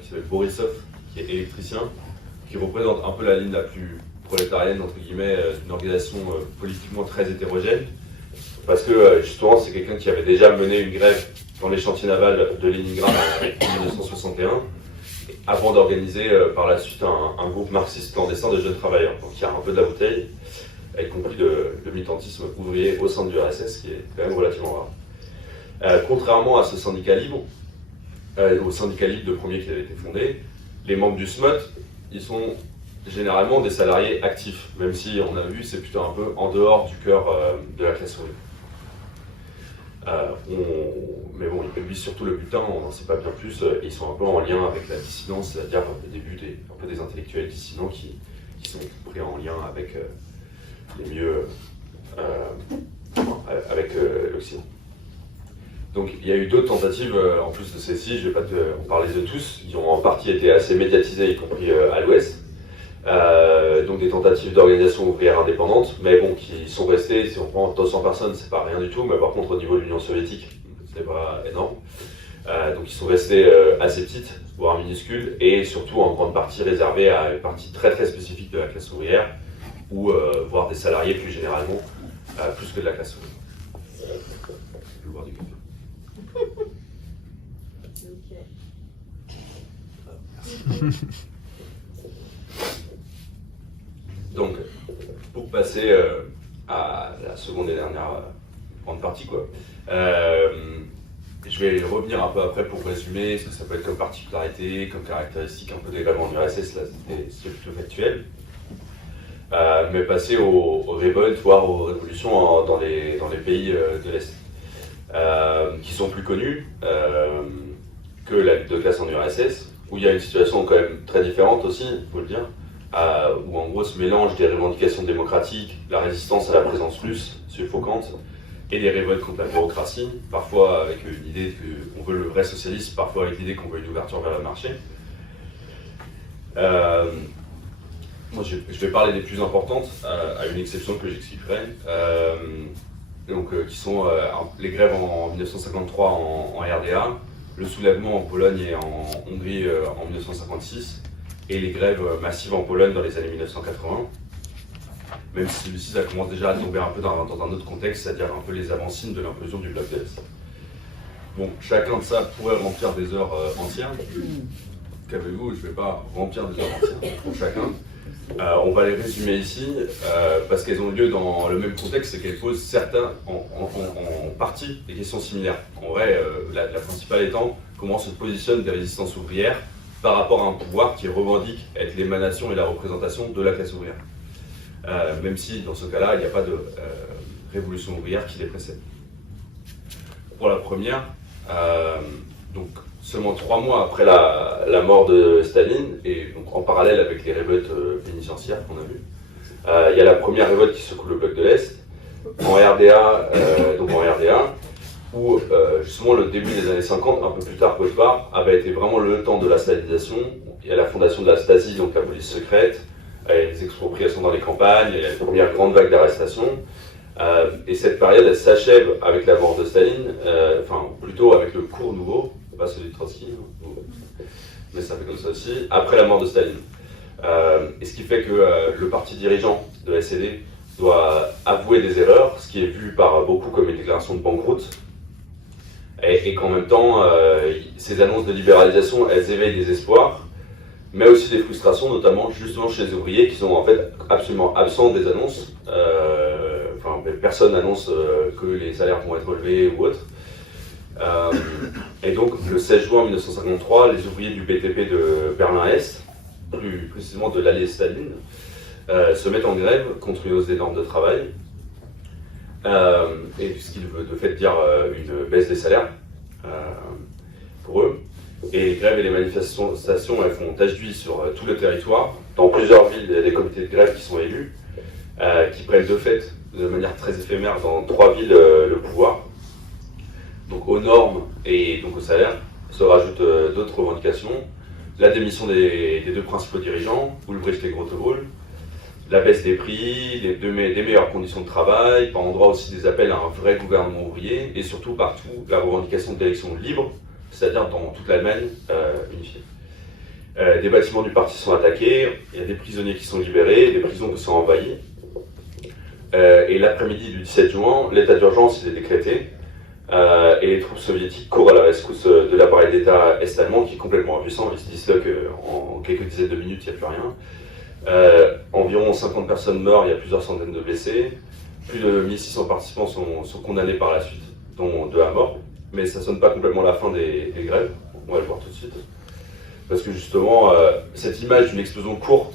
qui s'appelle Borisov, qui est électricien, qui représente un peu la ligne la plus prolétarienne, entre guillemets, d'une organisation politiquement très hétérogène, parce que justement, c'est quelqu'un qui avait déjà mené une grève dans les chantiers navals de Leningrad en 1961, avant d'organiser par la suite un groupe marxiste clandestin de jeunes travailleurs. Donc il y a un peu de la bouteille, y compris le militantisme ouvrier au sein du RSS, qui est quand même relativement rare. Contrairement à ce syndicat libre, au syndicat libre de premier qui avait été fondé, les membres du SMOT, ils sont généralement des salariés actifs, même si on a vu c'est plutôt un peu en dehors du cœur de la classe ouvrière. Mais bon, ils publient surtout le bulletin, on n'en sait pas bien plus, et ils sont un peu en lien avec la dissidence, c'est-à-dire le début un peu des intellectuels dissidents qui sont pris en lien avec les milieux, avec l'Occident. Donc il y a eu d'autres tentatives, en plus de celles-ci, je ne vais pas en parler de tous, qui ont en partie été assez médiatisées, y compris à l'Ouest. Donc des tentatives d'organisation ouvrière indépendante, mais bon, qui sont restées, si on prend 200 personnes, c'est pas rien du tout, mais par contre au niveau de l'Union soviétique, c'est pas énorme. Donc ils sont restés assez petites, voire minuscules, et surtout en grande partie réservées à une partie très très spécifique de la classe ouvrière, ou voire des salariés plus généralement, plus que de la classe ouvrière. Je vais boire du café. Donc, pour passer à la seconde et dernière grande partie, je vais revenir un peu après pour résumer ce que ça peut être comme particularité, comme caractéristique un peu des gréements du RSS, là c'est plutôt factuel. Mais passer aux révoltes, voire aux révolutions dans les pays de l'Est, qui sont plus connus que la lutte de classe en URSS, où il y a une situation quand même très différente aussi, il faut le dire, où en gros se mélange des revendications démocratiques, la résistance à la présence russe suffocante, et des révoltes contre la bureaucratie, parfois avec une idée qu'on veut le vrai socialisme, parfois avec l'idée qu'on veut une ouverture vers le marché. Moi, je vais parler des plus importantes, à une exception que j'expliquerai, qui sont les grèves en 1953 en RDA, le soulèvement en Pologne et en Hongrie en 1956, et les grèves massives en Pologne dans les années 1980. Même si celui-ci, ça commence déjà à tomber un peu dans un autre contexte, c'est-à-dire un peu les avancines de l'implosion du bloc de l'Est. Bon, chacun de ça pourrait remplir des heures entières. Qu'avez-vous, je ne vais pas remplir des heures entières pour chacun. On va les résumer ici, parce qu'elles ont lieu dans le même contexte, c'est qu'elles posent certains, en partie, des questions similaires. En vrai, la principale étant comment se positionnent des résistances ouvrières par rapport à un pouvoir qui revendique être l'émanation et la représentation de la classe ouvrière. Même si, dans ce cas-là, il n'y a pas de révolution ouvrière qui les précède. Pour la première, donc seulement 3 mois après la mort de Staline, et donc en parallèle avec les révoltes pénitentiaires qu'on a vues, il y a la première révolte qui secoue le bloc de l'Est, en RDA, où justement le début des années 50, un peu plus tard qu'autre part, avait été vraiment le temps de la stalinisation. Il y a la fondation de la Stasi, donc la police secrète, il y a les expropriations dans les campagnes, il y a la première grande vague d'arrestations. Et cette période, elle s'achève avec la mort de Staline, enfin plutôt avec le cours nouveau, pas celui de Trotsky, mais ça fait comme ça aussi, après la mort de Staline. Et ce qui fait que le parti dirigeant de la SED doit avouer des erreurs, ce qui est vu par beaucoup comme une déclaration de banqueroute, et qu'en même temps, ces annonces de libéralisation, elles éveillent des espoirs, mais aussi des frustrations, notamment justement chez les ouvriers qui sont en fait absolument absents des annonces. Personne n'annonce que les salaires vont être relevés ou autre. Et donc, le 16 juin 1953, les ouvriers du BTP de Berlin-Est, plus précisément de l'allée Staline, se mettent en grève contre une hausse des normes de travail, et ce qui veut de fait dire une baisse des salaires pour eux. Et les grèves et les manifestations, elles font tache d'huile sur tout le territoire. Dans plusieurs villes, il y a des comités de grève qui sont élus, qui prennent de fait, de manière très éphémère, dans 3 villes, le pouvoir. Donc aux normes et donc aux salaires se rajoutent d'autres revendications. La démission des 2 principaux dirigeants, Ulbricht et Grotewol, la baisse des prix, des meilleures conditions de travail, par endroits aussi des appels à un vrai gouvernement ouvrier, et surtout partout la revendication d'élections libres, c'est-à-dire dans toute l'Allemagne unifiée. Des bâtiments du parti sont attaqués, il y a des prisonniers qui sont libérés, des prisons qui sont envahies. Et l'après-midi du 17 juin, l'état d'urgence est décrété, et les troupes soviétiques courent à la rescousse de l'appareil d'État est-allemand qui est complètement impuissant. Ils se disent là qu'en quelques dizaines de minutes, il n'y a plus rien. Environ 50 personnes meurent, il y a plusieurs centaines de blessés. Plus de 1600 participants sont condamnés par la suite, dont 2 à mort. Mais ça ne sonne pas complètement la fin des grèves, on va le voir tout de suite. Parce que justement, cette image d'une explosion courte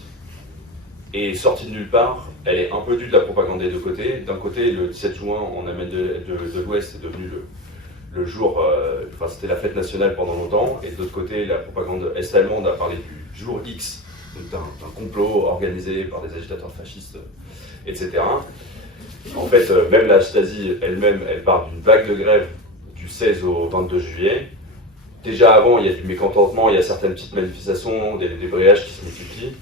et sortie de nulle part, elle est un peu due de la propagande des 2 côtés. D'un côté, le 17 juin, en Allemagne de l'Ouest, est devenu le jour, c'était la fête nationale pendant longtemps, et de l'autre côté, la propagande est-allemande a parlé du jour X, d'un complot organisé par des agitateurs fascistes, etc. En fait, même la Stasi elle-même, elle part d'une vague de grève du 16 au 22 juillet. Déjà avant, il y a du mécontentement, il y a certaines petites manifestations, des débrayages qui se multiplient.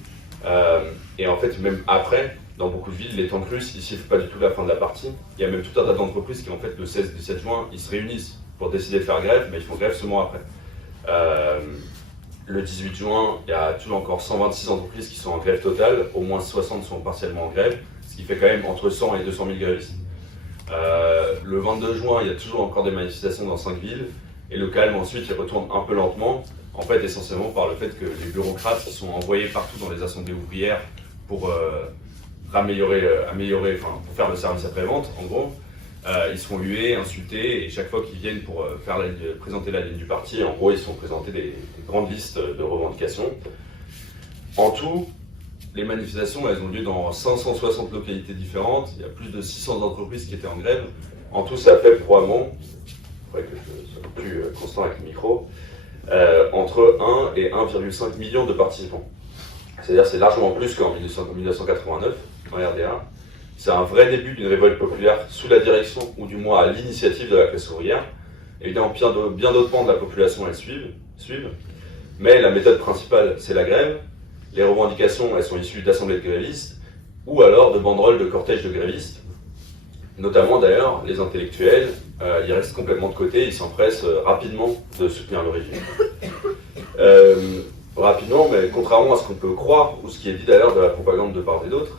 Et en fait, même après, dans beaucoup de villes, les temps de plus, ils ne sifflent pas du tout la fin de la partie. Il y a même tout un tas d'entreprises qui, en fait, le 16 et 17 juin, ils se réunissent pour décider de faire grève, mais ils font grève seulement après. Le 18 juin, il y a toujours encore 126 entreprises qui sont en grève totale, au moins 60 sont partiellement en grève, ce qui fait quand même entre 100 et 200 000 grévistes. Le 22 juin, il y a toujours encore des manifestations dans 5 villes, et le calme ensuite, il retourne un peu lentement, en fait essentiellement par le fait que les bureaucrates qui sont envoyés partout dans les assemblées ouvrières pour pour faire le service après-vente, en gros, ils sont hués, insultés, et chaque fois qu'ils viennent pour présenter la ligne du parti, en gros, ils sont présentés des grandes listes de revendications. En tout, les manifestations, elles ont lieu dans 560 localités différentes, il y a plus de 600 entreprises qui étaient en grève. En tout, ça fait probablement, il faudrait que je sois plus constant avec le micro, entre 1 et 1,5 million de participants. C'est-à-dire c'est largement plus qu'en 1989, en RDA. C'est un vrai début d'une révolte populaire sous la direction, ou du moins à l'initiative de la classe ouvrière. Évidemment, bien d'autres pans de la population elles suivent. Mais la méthode principale, c'est la grève. Les revendications, elles sont issues d'assemblées de grévistes, ou alors de banderoles de cortèges de grévistes. Notamment d'ailleurs, les intellectuels, ils restent complètement de côté, ils s'empressent rapidement de soutenir le régime. Rapidement, mais contrairement à ce qu'on peut croire, ou ce qui est dit d'ailleurs de la propagande de part et d'autre,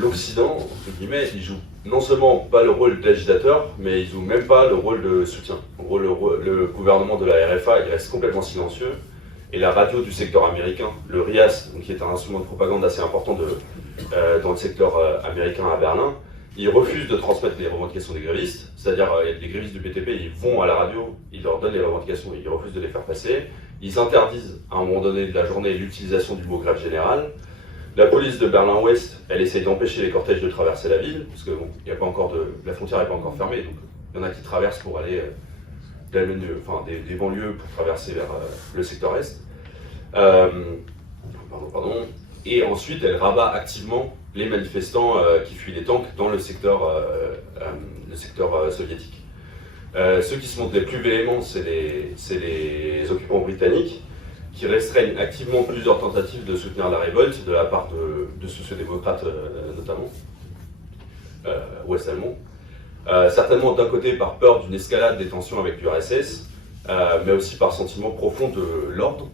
l'Occident, entre guillemets, il joue non seulement pas le rôle d'agitateur, mais il joue même pas le rôle de soutien. En gros, le gouvernement de la RFA, il reste complètement silencieux, et la radio du secteur américain, le RIAS, donc qui est un instrument de propagande assez important dans le secteur américain à Berlin, ils refusent de transmettre les revendications des grévistes, c'est-à-dire les grévistes du BTP, ils vont à la radio, ils leur donnent les revendications, ils refusent de les faire passer, ils interdisent à un moment donné de la journée l'utilisation du mot grève générale. La police de Berlin-Ouest, elle essaye d'empêcher les cortèges de traverser la ville, parce que bon, la frontière n'est pas encore fermée, donc il y en a qui traversent pour aller des banlieues pour traverser vers le secteur est. Et ensuite, elle rabat activement les manifestants qui fuient les tanks dans le secteur soviétique. Ceux qui se montrent les plus véhéments, c'est les occupants britanniques, qui restreignent activement plusieurs tentatives de soutenir la révolte de la part de sociodémocrates notamment, ouest-allemands. Certainement d'un côté par peur d'une escalade des tensions avec l'URSS, mais aussi par sentiment profond de l'ordre,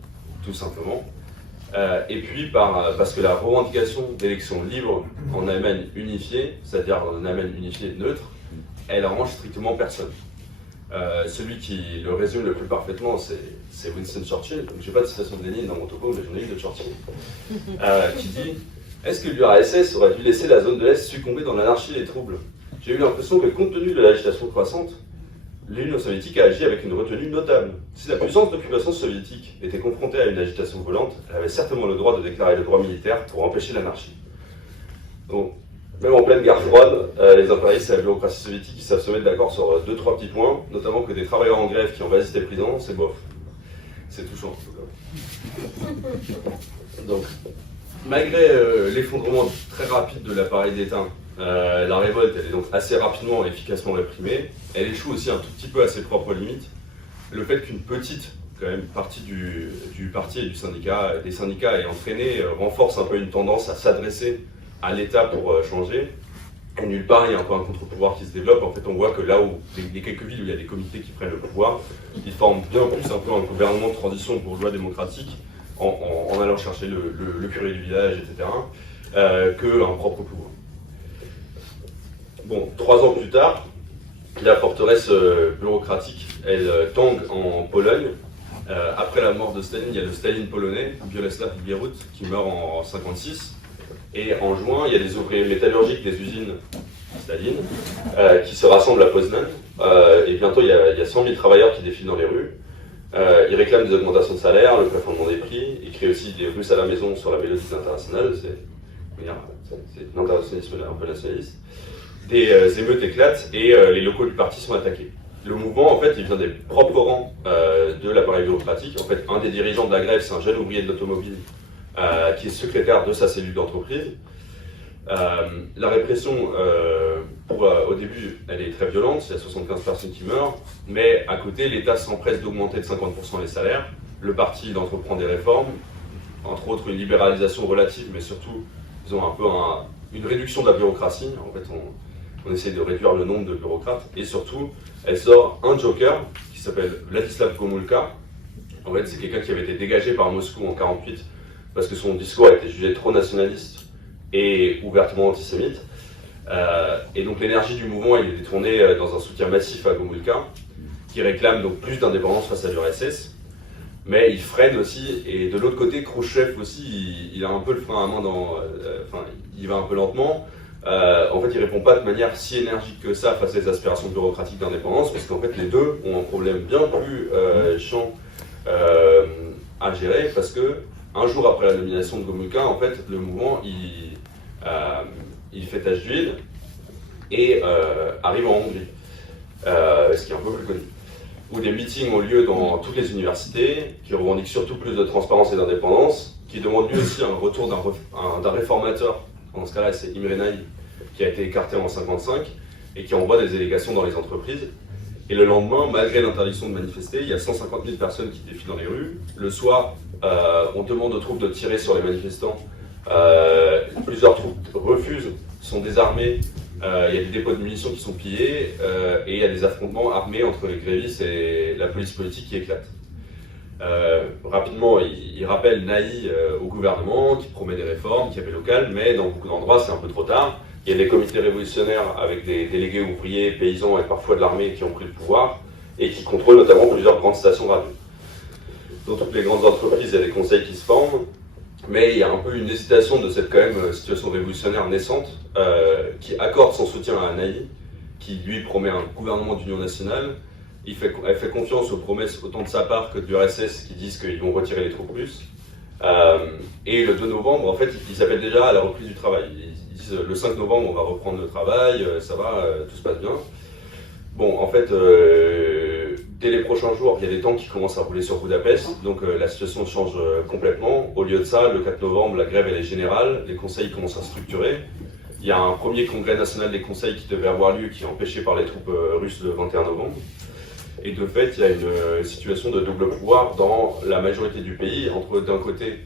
tout simplement. Et puis parce que la revendication d'élections libres en Allemagne unifiée, c'est-à-dire en Allemagne unifiée neutre, elle arrange strictement personne. Celui qui le résume le plus parfaitement, c'est Winston Churchill. Donc, j'ai pas de citation de Lénine dans mon topo, mais j'en ai une de Churchill, qui dit « Est-ce que l'URSS aurait dû laisser la zone de l'Est succomber dans l'anarchie et les troubles ? J'ai eu l'impression que, compte tenu de l'agitation croissante, l'Union soviétique a agi avec une retenue notable. Si la puissance d'occupation soviétique était confrontée à une agitation volante, elle avait certainement le droit de déclarer le droit militaire pour empêcher l'anarchie. » Donc, même en pleine guerre froide, les impérialistes et la bureaucratie soviétique savent se mettre d'accord sur 2-3 petits points, notamment que des travailleurs en grève qui envahissent les prisons, c'est bof. C'est touchant. Donc, malgré l'effondrement très rapide de l'appareil d'État, la révolte elle est donc assez rapidement et efficacement réprimée. Elle échoue aussi un tout petit peu à ses propres limites. Le fait qu'une petite quand même, partie du parti et des syndicats ait entraîné renforce un peu une tendance à s'adresser à l'État pour changer. Et nulle part, il y a un peu un contre-pouvoir qui se développe. En fait, on voit que là où les quelques villes où il y a des comités qui prennent le pouvoir, ils forment bien plus un peu un gouvernement de transition bourgeois démocratique en allant chercher le curé du village, etc., qu'un propre pouvoir. Bon, 3 ans plus tard, la forteresse bureaucratique, elle tangue en Pologne. Après la mort de Staline, il y a le Staline polonais, Bolesław Bierut, qui meurt en 1956. Et en juin, il y a des ouvriers métallurgiques des usines Staline qui se rassemblent à Poznan. Et bientôt, il y a 100 000 travailleurs qui défilent dans les rues. Ils réclament des augmentations de salaire, le plafonnement des prix. Ils crient aussi des Russes à la maison sur la mélodie internationale. C'est l'internationalisme un peu nationaliste. Des émeutes éclatent et les locaux du parti sont attaqués. Le mouvement, en fait, il vient des propres rangs de l'appareil bureaucratique. En fait, un des dirigeants de la grève, c'est un jeune ouvrier de l'automobile qui est secrétaire de sa cellule d'entreprise. La répression, au début, elle est très violente, il y a 75 personnes qui meurent, mais à côté, l'État s'empresse d'augmenter de 50% les salaires. Le parti il entreprend des réformes, entre autres une libéralisation relative, mais surtout, ils ont un peu une réduction de la bureaucratie. En fait, on essaie de réduire le nombre de bureaucrates, et surtout, elle sort un joker qui s'appelle Władysław Gomulka. En fait, c'est quelqu'un qui avait été dégagé par Moscou en 1948 parce que son discours a été jugé trop nationaliste et ouvertement antisémite. Et donc l'énergie du mouvement il est détournée dans un soutien massif à Gomulka, qui réclame donc plus d'indépendance face à l'URSS, mais il freine aussi, et de l'autre côté, Khrouchtchev aussi, il a un peu le frein à main il va un peu lentement. En fait, il ne répond pas de manière si énergique que ça face à les aspirations bureaucratiques d'indépendance, parce qu'en fait, les deux ont un problème bien plus chiant à gérer, parce que un jour après la nomination de Gomulka, en fait, le mouvement, il fait tache d'huile et arrive en Hongrie, ce qui est un peu plus connu, où des meetings ont lieu dans toutes les universités, qui revendiquent surtout plus de transparence et d'indépendance, qui demandent lui aussi un retour d'un réformateur, dans ce cas-là c'est Imre Nagy, qui a été écarté en 1955, et qui envoie des délégations dans les entreprises. Et le lendemain, malgré l'interdiction de manifester, il y a 150 000 personnes qui défilent dans les rues. Le soir, on demande aux troupes de tirer sur les manifestants. Plusieurs troupes refusent, sont désarmées. Il y a des dépôts de munitions qui sont pillés. Et il y a des affrontements armés entre les grévistes et la police politique qui éclatent. Rapidement, il rappelle Naï au gouvernement, qui promet des réformes, qui appelle au calme, mais dans beaucoup d'endroits, c'est un peu trop tard. Il y a des comités révolutionnaires avec des délégués ouvriers, paysans et parfois de l'armée qui ont pris le pouvoir et qui contrôlent notamment plusieurs grandes stations radio. Dans toutes les grandes entreprises, il y a des conseils qui se forment, mais il y a un peu une hésitation de cette quand même situation révolutionnaire naissante qui accorde son soutien à Naï, qui lui promet un gouvernement d'union nationale. Elle fait confiance aux promesses autant de sa part que de l'URSS qui disent qu'ils vont retirer les troupes russes. Et le 2 novembre, en fait, ils s'appellent déjà à la reprise du travail. Ils disent le 5 novembre, on va reprendre le travail, ça va, tout se passe bien. Bon, en fait, dès les prochains jours, il y a des tanks qui commencent à rouler sur Budapest, donc la situation change complètement. Au lieu de ça, le 4 novembre, la grève elle est générale, les conseils commencent à se structurer. Il y a un premier congrès national des conseils qui devait avoir lieu, qui est empêché par les troupes russes le 21 novembre. Et de fait, il y a une situation de double pouvoir dans la majorité du pays, entre d'un côté,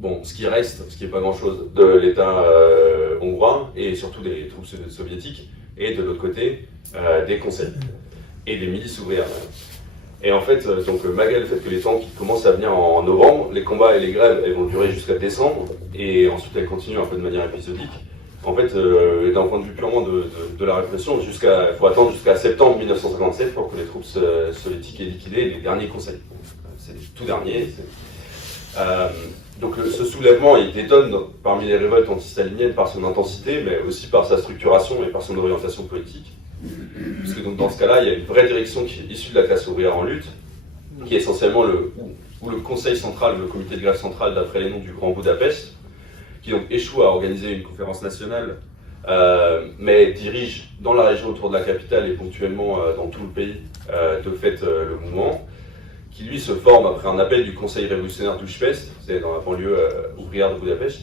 bon, ce qui reste, ce qui n'est pas grand-chose, de l'État hongrois, et surtout des troupes soviétiques, et de l'autre côté, des conseils, et des milices ouvrières. Et en fait, donc malgré le fait que les tanks commencent à venir en novembre, les combats et les grèves elles vont durer jusqu'à décembre, et ensuite elles continuent un peu de manière épisodique. En fait, d'un point de vue purement de la répression, il faut attendre jusqu'à septembre 1957 pour que les troupes soviétiques aient liquidé les derniers conseils. C'est les tout derniers. Donc ce soulèvement, il détonne parmi les révoltes anti-staliniennes par son intensité, mais aussi par sa structuration et par son orientation politique. Puisque donc dans ce cas-là, il y a une vraie direction qui est issue de la classe ouvrière en lutte, qui est essentiellement le conseil central, le comité de grève central d'après les noms du Grand Budapest, qui donc échoue à organiser une conférence nationale, mais dirige dans la région autour de la capitale et ponctuellement dans tout le pays de fait le mouvement, qui lui se forme après un appel du conseil révolutionnaire d'Újpest, c'est dans la banlieue ouvrière de Budapest,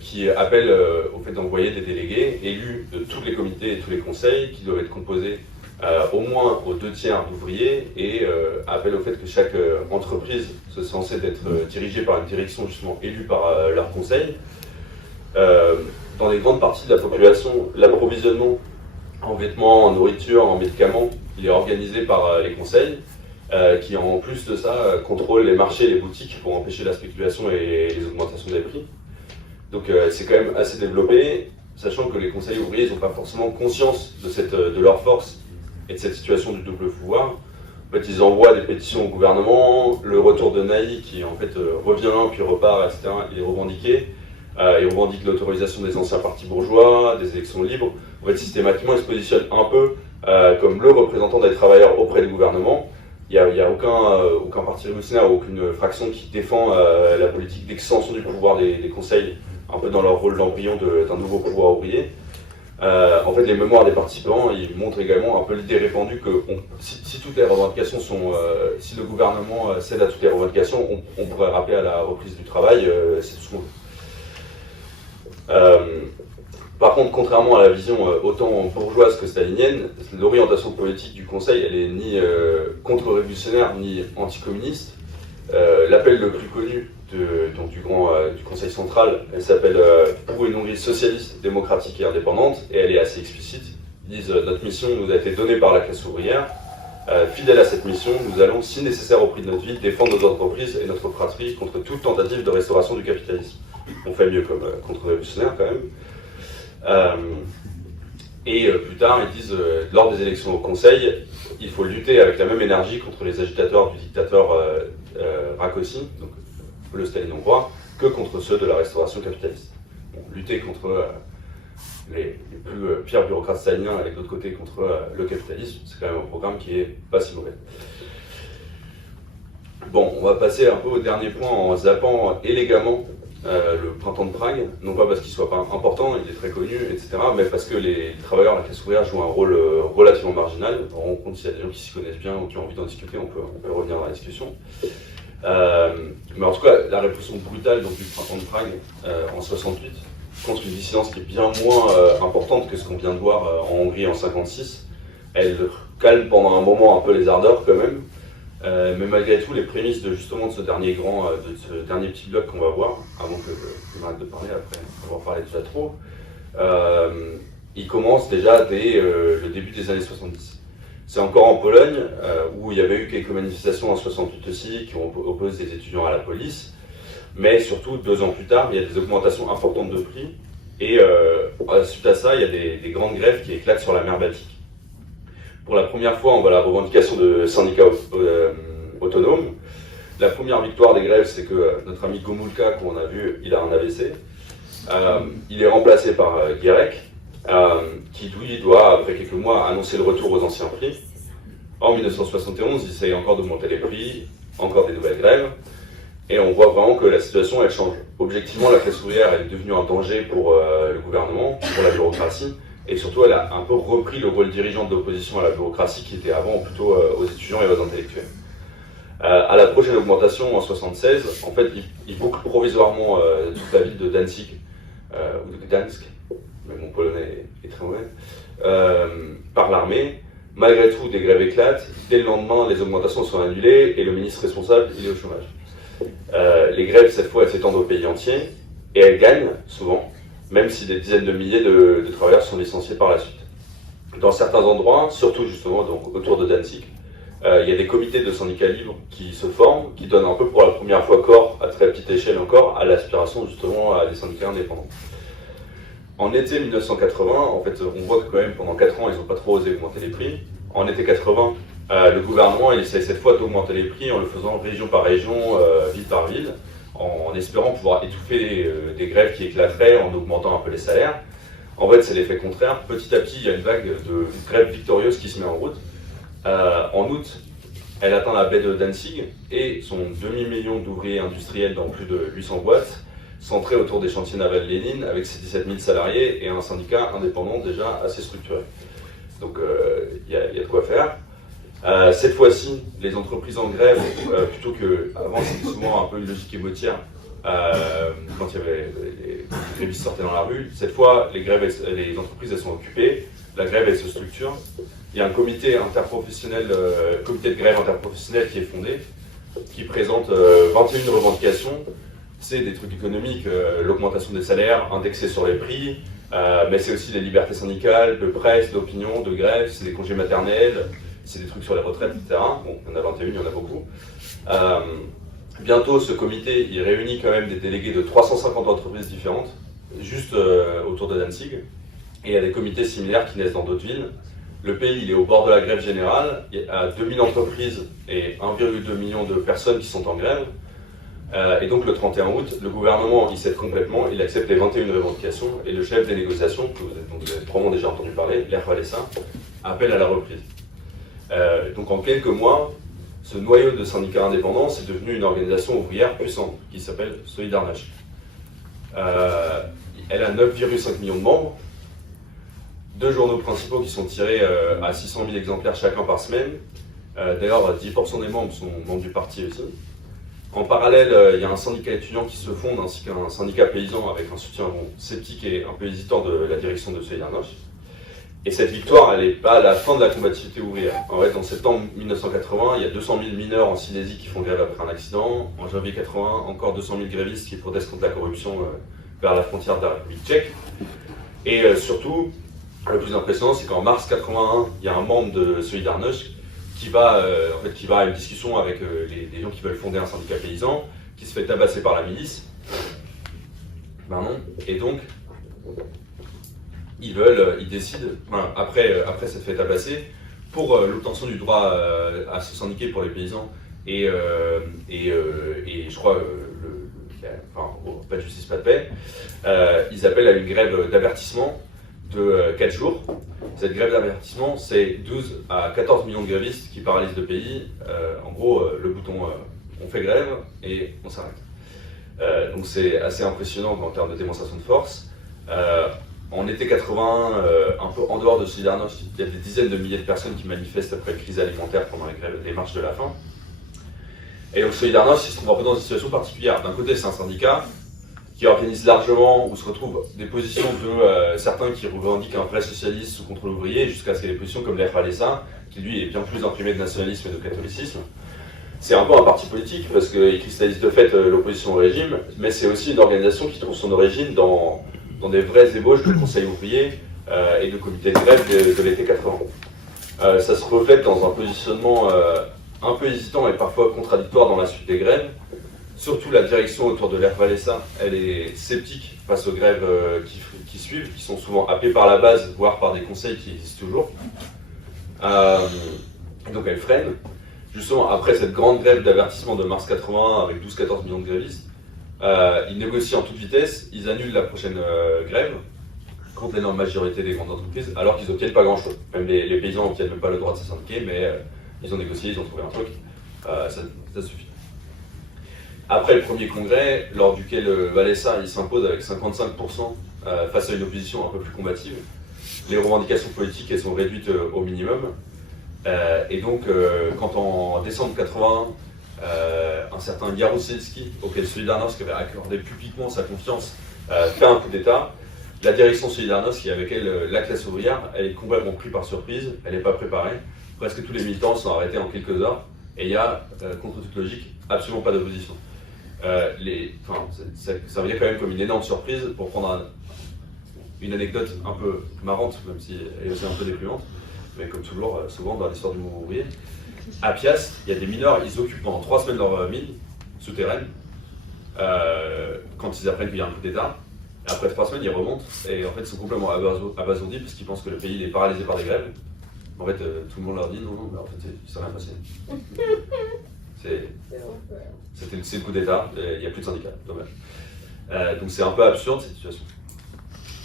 qui appelle au fait d'envoyer des délégués élus de tous les comités et tous les conseils qui doivent être composés au moins aux 2/3 d'ouvriers et appelle au fait que chaque entreprise soit censée être dirigée par une direction justement élue par leur conseil. Dans les grandes parties de la population, l'approvisionnement en vêtements, en nourriture, en médicaments, il est organisé par les conseils qui en plus de ça contrôlent les marchés et les boutiques pour empêcher la spéculation et les augmentations des prix. Donc c'est quand même assez développé, sachant que les conseils ouvriers n'ont pas forcément conscience de leur force et de cette situation du double pouvoir. En fait, ils envoient des pétitions au gouvernement, le retour de Naï qui en fait revient puis repart, etc. Il est revendiqué. Ils revendiquent l'autorisation des anciens partis bourgeois, des élections libres. En fait, systématiquement, ils se positionnent un peu comme le représentant des travailleurs auprès du gouvernement. Il n'y a aucun parti révolutionnaire ou aucune fraction qui défend la politique d'extension du pouvoir des conseils, un peu dans leur rôle d'embryon d'un nouveau pouvoir ouvrier. En fait, les mémoires des participants, ils montrent également un peu l'idée répandue que si toutes les revendications sont, si le gouvernement cède à toutes les revendications, on pourrait rappeler à la reprise du travail, c'est tout ce qu'on veut. Par contre, contrairement à la vision autant bourgeoise que stalinienne, l'orientation politique du Conseil, elle est ni contre-révolutionnaire ni anticommuniste. L'appel le plus connu du Conseil central, elle s'appelle pour une Hongrie socialiste, démocratique et indépendante, et elle est assez explicite. Ils disent notre mission nous a été donnée par la classe ouvrière. Fidèle à cette mission, nous allons, si nécessaire au prix de notre vie, défendre nos entreprises et notre fratrie contre toute tentative de restauration du capitalisme. On fait mieux comme contre-révolutionnaire quand même. Plus tard, ils disent, lors des élections au Conseil, il faut lutter avec la même énergie contre les agitateurs du dictateur Rákosi, donc le Staline hongrois, que contre ceux de la restauration capitaliste. Bon, lutter contre les plus pires bureaucrates staliniens et de l'autre côté contre le capitalisme, c'est quand même un programme qui est pas si mauvais. Bon, on va passer un peu au dernier point en zappant élégamment le printemps de Prague, non pas parce qu'il soit pas important, il est très connu, etc., mais parce que les travailleurs de la classe ouvrière jouent un rôle relativement marginal. On rend compte s'il y a des gens qui s'y connaissent bien ou qui ont envie d'en discuter, on peut revenir dans la discussion. Mais en tout cas, la répression brutale donc, du printemps de Prague en 68, contre une dissidence qui est bien moins importante que ce qu'on vient de voir en Hongrie en 56, elle calme pendant un moment un peu les ardeurs quand même. Mais malgré tout, les prémices de ce dernier petit bloc qu'on va voir, avant que je m'arrête de parler après avoir parlé déjà trop, il commence déjà dès le début des années 70. C'est encore en Pologne, où il y avait eu quelques manifestations en 68 aussi, qui ont opposé des étudiants à la police, mais surtout 2 ans plus tard, il y a des augmentations importantes de prix, et suite à ça, il y a des grandes grèves qui éclatent sur la mer Baltique. Pour la première fois, on voit la revendication de syndicats autonomes. La première victoire des grèves, c'est que notre ami Gomulka, qu'on a vu, il a un AVC. Il est remplacé par Gierek, qui lui doit, après quelques mois, annoncer le retour aux anciens prix. En 1971, il essaye encore d'augmenter les prix, encore des nouvelles grèves, et on voit vraiment que la situation, elle change. Objectivement, la classe ouvrière, elle est devenue un danger pour le gouvernement, pour la bureaucratie, et surtout, elle a un peu repris le rôle dirigeant de l'opposition à la bureaucratie qui était avant plutôt aux étudiants et aux intellectuels. À la prochaine augmentation en 1976, en fait, il boucle provisoirement toute la ville de Danzig, ou de Gdansk, mais mon polonais est très mauvais, par l'armée. Malgré tout, des grèves éclatent. Dès le lendemain, les augmentations sont annulées et le ministre responsable, il est au chômage. Les grèves, cette fois, elles s'étendent au pays entier et elles gagnent souvent, même si des dizaines de milliers de travailleurs sont licenciés par la suite. Dans certains endroits, surtout justement donc, autour de Danzig, Il y a des comités de syndicats libres qui se forment, qui donnent un peu pour la première fois corps, à très petite échelle encore, à l'aspiration justement à des syndicats indépendants. En été 1980, en fait, on voit que quand même pendant 4 ans, ils n'ont pas trop osé augmenter les prix. En été 80, le gouvernement il essaie cette fois d'augmenter les prix en le faisant région par région, ville par ville, en espérant pouvoir étouffer des grèves qui éclateraient en augmentant un peu les salaires. En fait, c'est l'effet contraire. Petit à petit, il y a une vague de grèves victorieuses qui se met en route. En août, elle atteint la baie de Danzig et son demi-million d'ouvriers industriels dans plus de 800 boîtes, centrés autour des chantiers navals Lénine, avec ses 17 000 salariés et un syndicat indépendant déjà assez structuré. Donc il y a de quoi faire. Cette fois-ci, les entreprises en grève, plutôt que avant c'était souvent un peu une logique émotière, quand il y avait les grévistes sortaient dans la rue, cette fois les entreprises elles sont occupées, la grève elle se structure. Il y a un comité interprofessionnel, comité de grève interprofessionnel qui est fondé, qui présente 21 revendications. C'est des trucs économiques, l'augmentation des salaires, indexée sur les prix, mais c'est aussi les libertés syndicales, de presse, d'opinion, de grève, c'est des congés maternels, c'est des trucs sur les retraites, etc. Bon, il y en a 21, il y en a beaucoup. Bientôt, ce comité, il réunit quand même des délégués de 350 entreprises différentes, juste autour de Danzig, et il y a des comités similaires qui naissent dans d'autres villes. Le pays, il est au bord de la grève générale, il y a 2000 entreprises et 1,2 million de personnes qui sont en grève. Et donc le 31 août, le gouvernement, il cède complètement, il accepte les 21 revendications, et le chef des négociations, dont vous avez probablement déjà entendu parler, Lech Walesa, appelle à la reprise. Donc en quelques mois, ce noyau de syndicats indépendants, c'est devenu une organisation ouvrière puissante, qui s'appelle Solidarność. Elle a 9,5 millions de membres, 2 journaux principaux qui sont tirés à 600 000 exemplaires chacun par semaine. D'ailleurs, 10% des membres sont membres du parti aussi. En parallèle, il y a un syndicat étudiant qui se fonde, ainsi qu'un syndicat paysan avec un soutien sceptique et un peu hésitant de la direction de Solidarność. Et cette victoire, elle n'est pas à la fin de la combativité ouvrière. En fait, en septembre 1980, il y a 200 000 mineurs en Silésie qui font grève après un accident. En janvier 80, encore 200 000 grévistes qui protestent contre la corruption vers la frontière de la République tchèque. Et surtout, le plus impressionnant, c'est qu'en mars 81, il y a un membre de Solidarność qui va à une discussion avec des gens qui veulent fonder un syndicat paysan, qui se fait tabasser par la milice. Ben non. Et donc, ils décident, après s'être fait tabasser, pour l'obtention du droit à se syndiquer pour les paysans, et je crois, pas de justice, pas de paix, ils appellent à une grève d'avertissement de 4 jours. Cette grève d'avertissement, c'est 12 à 14 millions de grévistes qui paralysent le pays. En gros, le bouton on fait grève et on s'arrête. Donc c'est assez impressionnant en termes de démonstration de force. En été 80, un peu en dehors de Solidarność, il y a des dizaines de milliers de personnes qui manifestent après la crise alimentaire pendant les marches de la faim. Et donc Solidarność, il se trouve un peu dans une situation particulière. D'un côté, c'est un syndicat qui organise largement, où se retrouvent des positions de certains qui revendiquent un vrai socialisme sous contrôle ouvrier, jusqu'à ce qu'il y ait des positions comme Lech Walesa, qui lui est bien plus imprimé de nationalisme et de catholicisme. C'est un peu un parti politique, parce qu'il cristallise de fait l'opposition au régime, mais c'est aussi une organisation qui trouve son origine dans des vraies ébauches de conseils ouvriers et de comités de grève de l'été 80. Ça se reflète dans un positionnement un peu hésitant et parfois contradictoire dans la suite des grèves. Surtout la direction autour de Lech Walesa, elle est sceptique face aux grèves qui suivent, qui sont souvent happées par la base, voire par des conseils qui existent toujours. Donc elle freine. Justement, après cette grande grève d'avertissement de mars 80 avec 12-14 millions de grévistes, ils négocient en toute vitesse, ils annulent la prochaine grève contre l'énorme majorité des grandes entreprises, alors qu'ils n'obtiennent pas grand-chose. Même les paysans n'obtiennent même pas le droit de se syndiquer, mais ils ont négocié, ils ont trouvé un truc, ça suffit. Après le premier congrès, lors duquel Walesa s'impose avec 55% face à une opposition un peu plus combative, les revendications politiques elles sont réduites au minimum. Et donc, quand en décembre 81, un certain Jaruzelski, auquel Solidarność avait accordé publiquement sa confiance, fait un coup d'État, la direction Solidarność, qui est avec elle la classe ouvrière, elle est complètement prise par surprise, elle n'est pas préparée. Presque tous les militants sont arrêtés en quelques heures, et il y a, contre toute logique, absolument pas d'opposition. Ça vient quand même comme une énorme surprise. Pour prendre une anecdote un peu marrante, même si elle est aussi un peu déprimante, mais comme toujours, souvent dans l'histoire du mouvement ouvrier. à Piast, il y a des mineurs, ils occupent pendant 3 semaines leur mine souterraine, quand ils apprennent qu'il y a un coup d'État. Après 3 semaines, ils remontent, et en fait, ils sont complètement abasourdis parce qu'ils pensent que le pays est paralysé par des grèves. En fait, tout le monde leur dit non, mais en fait, il s'est rien passé. C'est le coup d'État, il n'y a plus de syndicats, dommage. Donc c'est un peu absurde cette situation.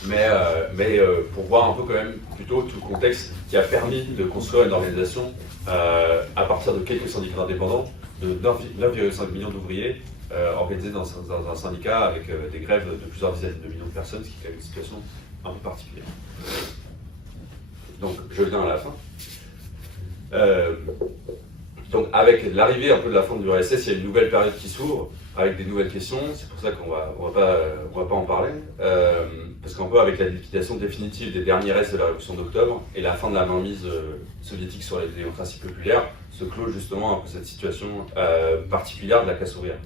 Mais pour voir un peu quand même plutôt tout le contexte qui a permis de construire une organisation à partir de quelques syndicats indépendants de 9,5 millions d'ouvriers organisés dans un syndicat avec des grèves de plusieurs dizaines de millions de personnes, ce qui est quand même une situation un peu particulière. Donc je viens à la fin. Donc avec l'arrivée un peu de la fin de l'URSS, il y a une nouvelle période qui s'ouvre avec des nouvelles questions. C'est pour ça qu'on va pas en parler, parce qu'un peu avec la liquidation définitive des derniers restes de la révolution d'octobre et la fin de la mainmise soviétique sur les démocraties populaires, se clôt justement un peu cette situation particulière de la classe ouvrière.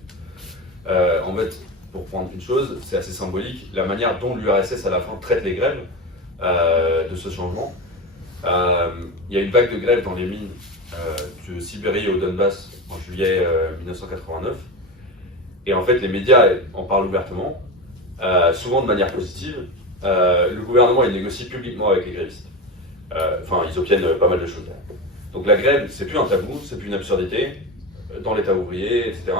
En fait, pour prendre une chose, c'est assez symbolique, la manière dont l'URSS à la fin traite les grèves de ce changement. Il y a une vague de grèves dans les mines de Sibérie au Donbass en juillet 1989. Et en fait, les médias en parlent ouvertement, souvent de manière positive. Le gouvernement, il négocie publiquement avec les grévistes. Enfin, ils obtiennent pas mal de choses. Donc la grève, c'est plus un tabou, c'est plus une absurdité. Dans l'état ouvrier, etc.,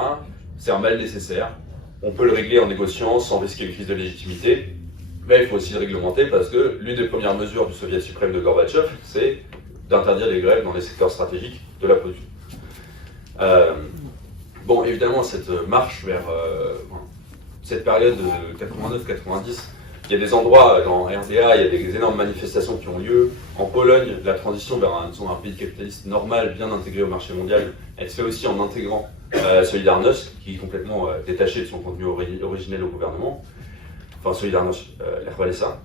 c'est un mal nécessaire. On peut le régler en négociant sans risquer une crise de légitimité. Mais il faut aussi le réglementer parce que l'une des premières mesures du Soviet suprême de Gorbatchev, c'est d'interdire les grèves dans les secteurs stratégiques de la production. Bon, évidemment, cette marche vers cette période de 89-90, il y a des endroits dans RDA, il y a des énormes manifestations qui ont lieu. En Pologne, la transition vers un pays capitaliste normal, bien intégré au marché mondial, elle se fait aussi en intégrant Solidarność, qui est complètement détaché de son contenu originel au gouvernement. Enfin, Solidarność, l'RVLSA.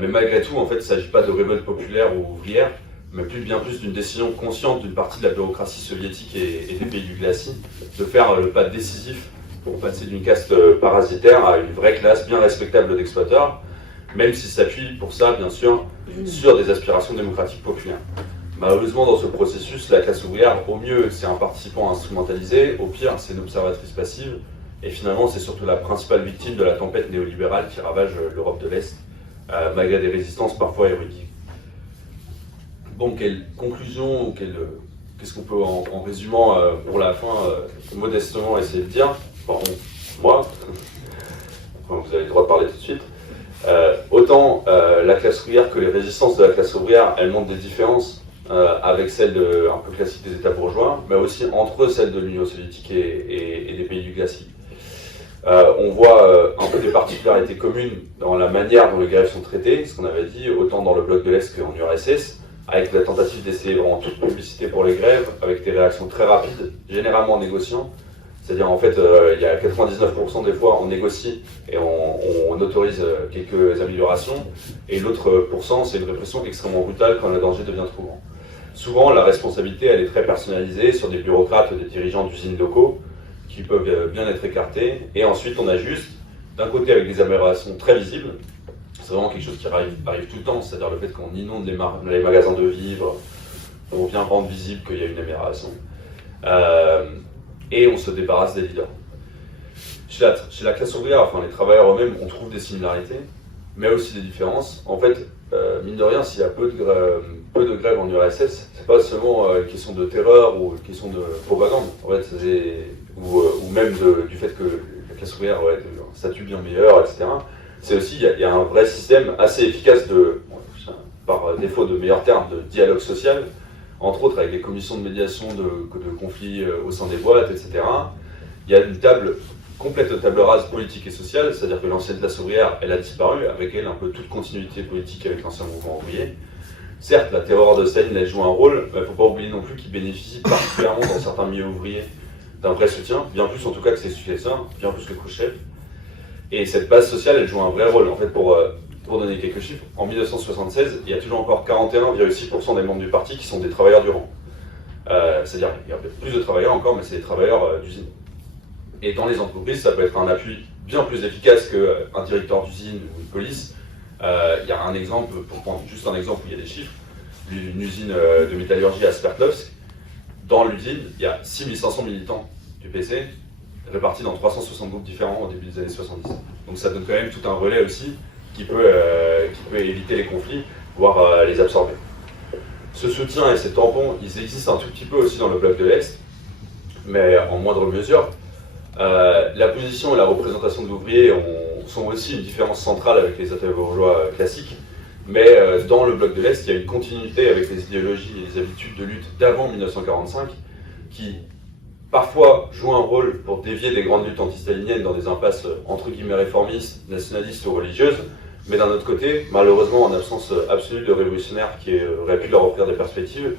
Mais malgré tout, en fait, il ne s'agit pas de révolte populaire ou ouvrière, mais bien plus d'une décision consciente d'une partie de la bureaucratie soviétique et des pays du glacis de faire le pas décisif pour passer d'une caste parasitaire à une vraie classe bien respectable d'exploiteurs, même s'il s'appuie pour ça, bien sûr, sur des aspirations démocratiques populaires. Malheureusement, dans ce processus, la classe ouvrière, au mieux, c'est un participant instrumentalisé, au pire, c'est une observatrice passive, et finalement, c'est surtout la principale victime de la tempête néolibérale qui ravage l'Europe de l'Est, malgré des résistances parfois héroïques. Bon, quelle conclusion, qu'est-ce qu'on peut en résumant pour la fin, modestement essayer de dire, enfin, moi, enfin, vous avez le droit de parler tout de suite, autant la classe ouvrière que les résistances de la classe ouvrière, elles montrent des différences avec celles un peu classiques des États bourgeois, mais aussi entre celles de l'Union soviétique et des pays du glacis. On voit un peu des particularités communes dans la manière dont les grèves sont traitées, ce qu'on avait dit, autant dans le bloc de l'Est qu'en URSS, avec la tentative d'essayer vraiment toute publicité pour les grèves, avec des réactions très rapides, généralement en négociant. C'est-à-dire, en fait, il y a 99% des fois, on négocie et on autorise quelques améliorations, et l'autre pourcent, c'est une répression extrêmement brutale quand le danger devient trop grand. Souvent, la responsabilité, elle est très personnalisée sur des bureaucrates, des dirigeants d'usines locaux, qui peuvent bien être écartés, et ensuite on ajuste, d'un côté avec des améliorations très visibles, c'est vraiment quelque chose qui arrive tout le temps, c'est-à-dire le fait qu'on inonde les magasins de vivres, on vient rendre visible qu'il y a une amélioration, et on se débarrasse des leaders. Chez la classe ouvrière, enfin les travailleurs eux-mêmes, on trouve des similarités, mais aussi des différences. En fait, mine de rien, s'il y a peu de grèves en URSS, c'est pas seulement une question de terreur ou une question de propagande, en fait, ou même du fait que la classe ouvrière aurait un statut bien meilleur, etc. C'est aussi, il y a un vrai système assez efficace par défaut de meilleurs termes, de dialogue social, entre autres avec les commissions de médiation de conflits au sein des boîtes, etc. Il y a une complète table rase politique et sociale, c'est-à-dire que l'ancienne classe ouvrière, elle a disparu, avec elle un peu toute continuité politique avec l'ancien mouvement ouvrier. Certes, la terreur de Staline, elle joue un rôle, mais il ne faut pas oublier non plus qu'il bénéficie particulièrement dans certains milieux ouvriers d'un vrai soutien, bien plus en tout cas que ses successeurs, bien plus que Khrouchtchev. Et cette base sociale, elle joue un vrai rôle. En fait, pour donner quelques chiffres, en 1976, il y a toujours encore 41,6% des membres du parti qui sont des travailleurs du rang. C'est-à-dire qu'il y a plus de travailleurs encore, mais c'est des travailleurs d'usine. Et dans les entreprises, ça peut être un appui bien plus efficace qu'un directeur d'usine ou une police. Il y a un exemple, pour prendre juste un exemple où il y a des chiffres, une usine de métallurgie à Sverdlovsk, dans l'usine, il y a 6500 militants du PC, répartis dans 360 groupes différents au début des années 70. Donc ça donne quand même tout un relais aussi qui peut éviter les conflits, voire les absorber. Ce soutien et ces tampons, ils existent un tout petit peu aussi dans le bloc de l'Est, mais en moindre mesure. La position et la représentation de l'ouvrier sont aussi une différence centrale avec les États bourgeois classiques, mais dans le bloc de l'Est, il y a une continuité avec les idéologies et les habitudes de lutte d'avant 1945 qui parfois jouent un rôle pour dévier des grandes luttes antistaliniennes dans des impasses entre guillemets réformistes, nationalistes ou religieuses, mais d'un autre côté, malheureusement en absence absolue de révolutionnaires qui auraient pu leur offrir des perspectives,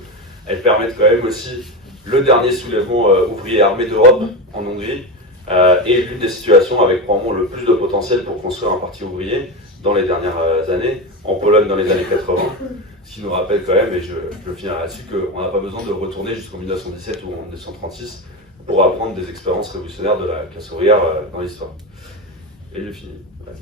elles permettent quand même aussi le dernier soulèvement ouvrier armé d'Europe en Hongrie et l'une des situations avec probablement le plus de potentiel pour construire un parti ouvrier dans les dernières années, en Pologne dans les années 80, ce qui nous rappelle quand même, et je finirai là-dessus, qu'on n'a pas besoin de retourner jusqu'en 1917 ou en 1936 pour apprendre des expériences révolutionnaires de la classe ouvrière dans l'histoire. Et je finis. Ouais.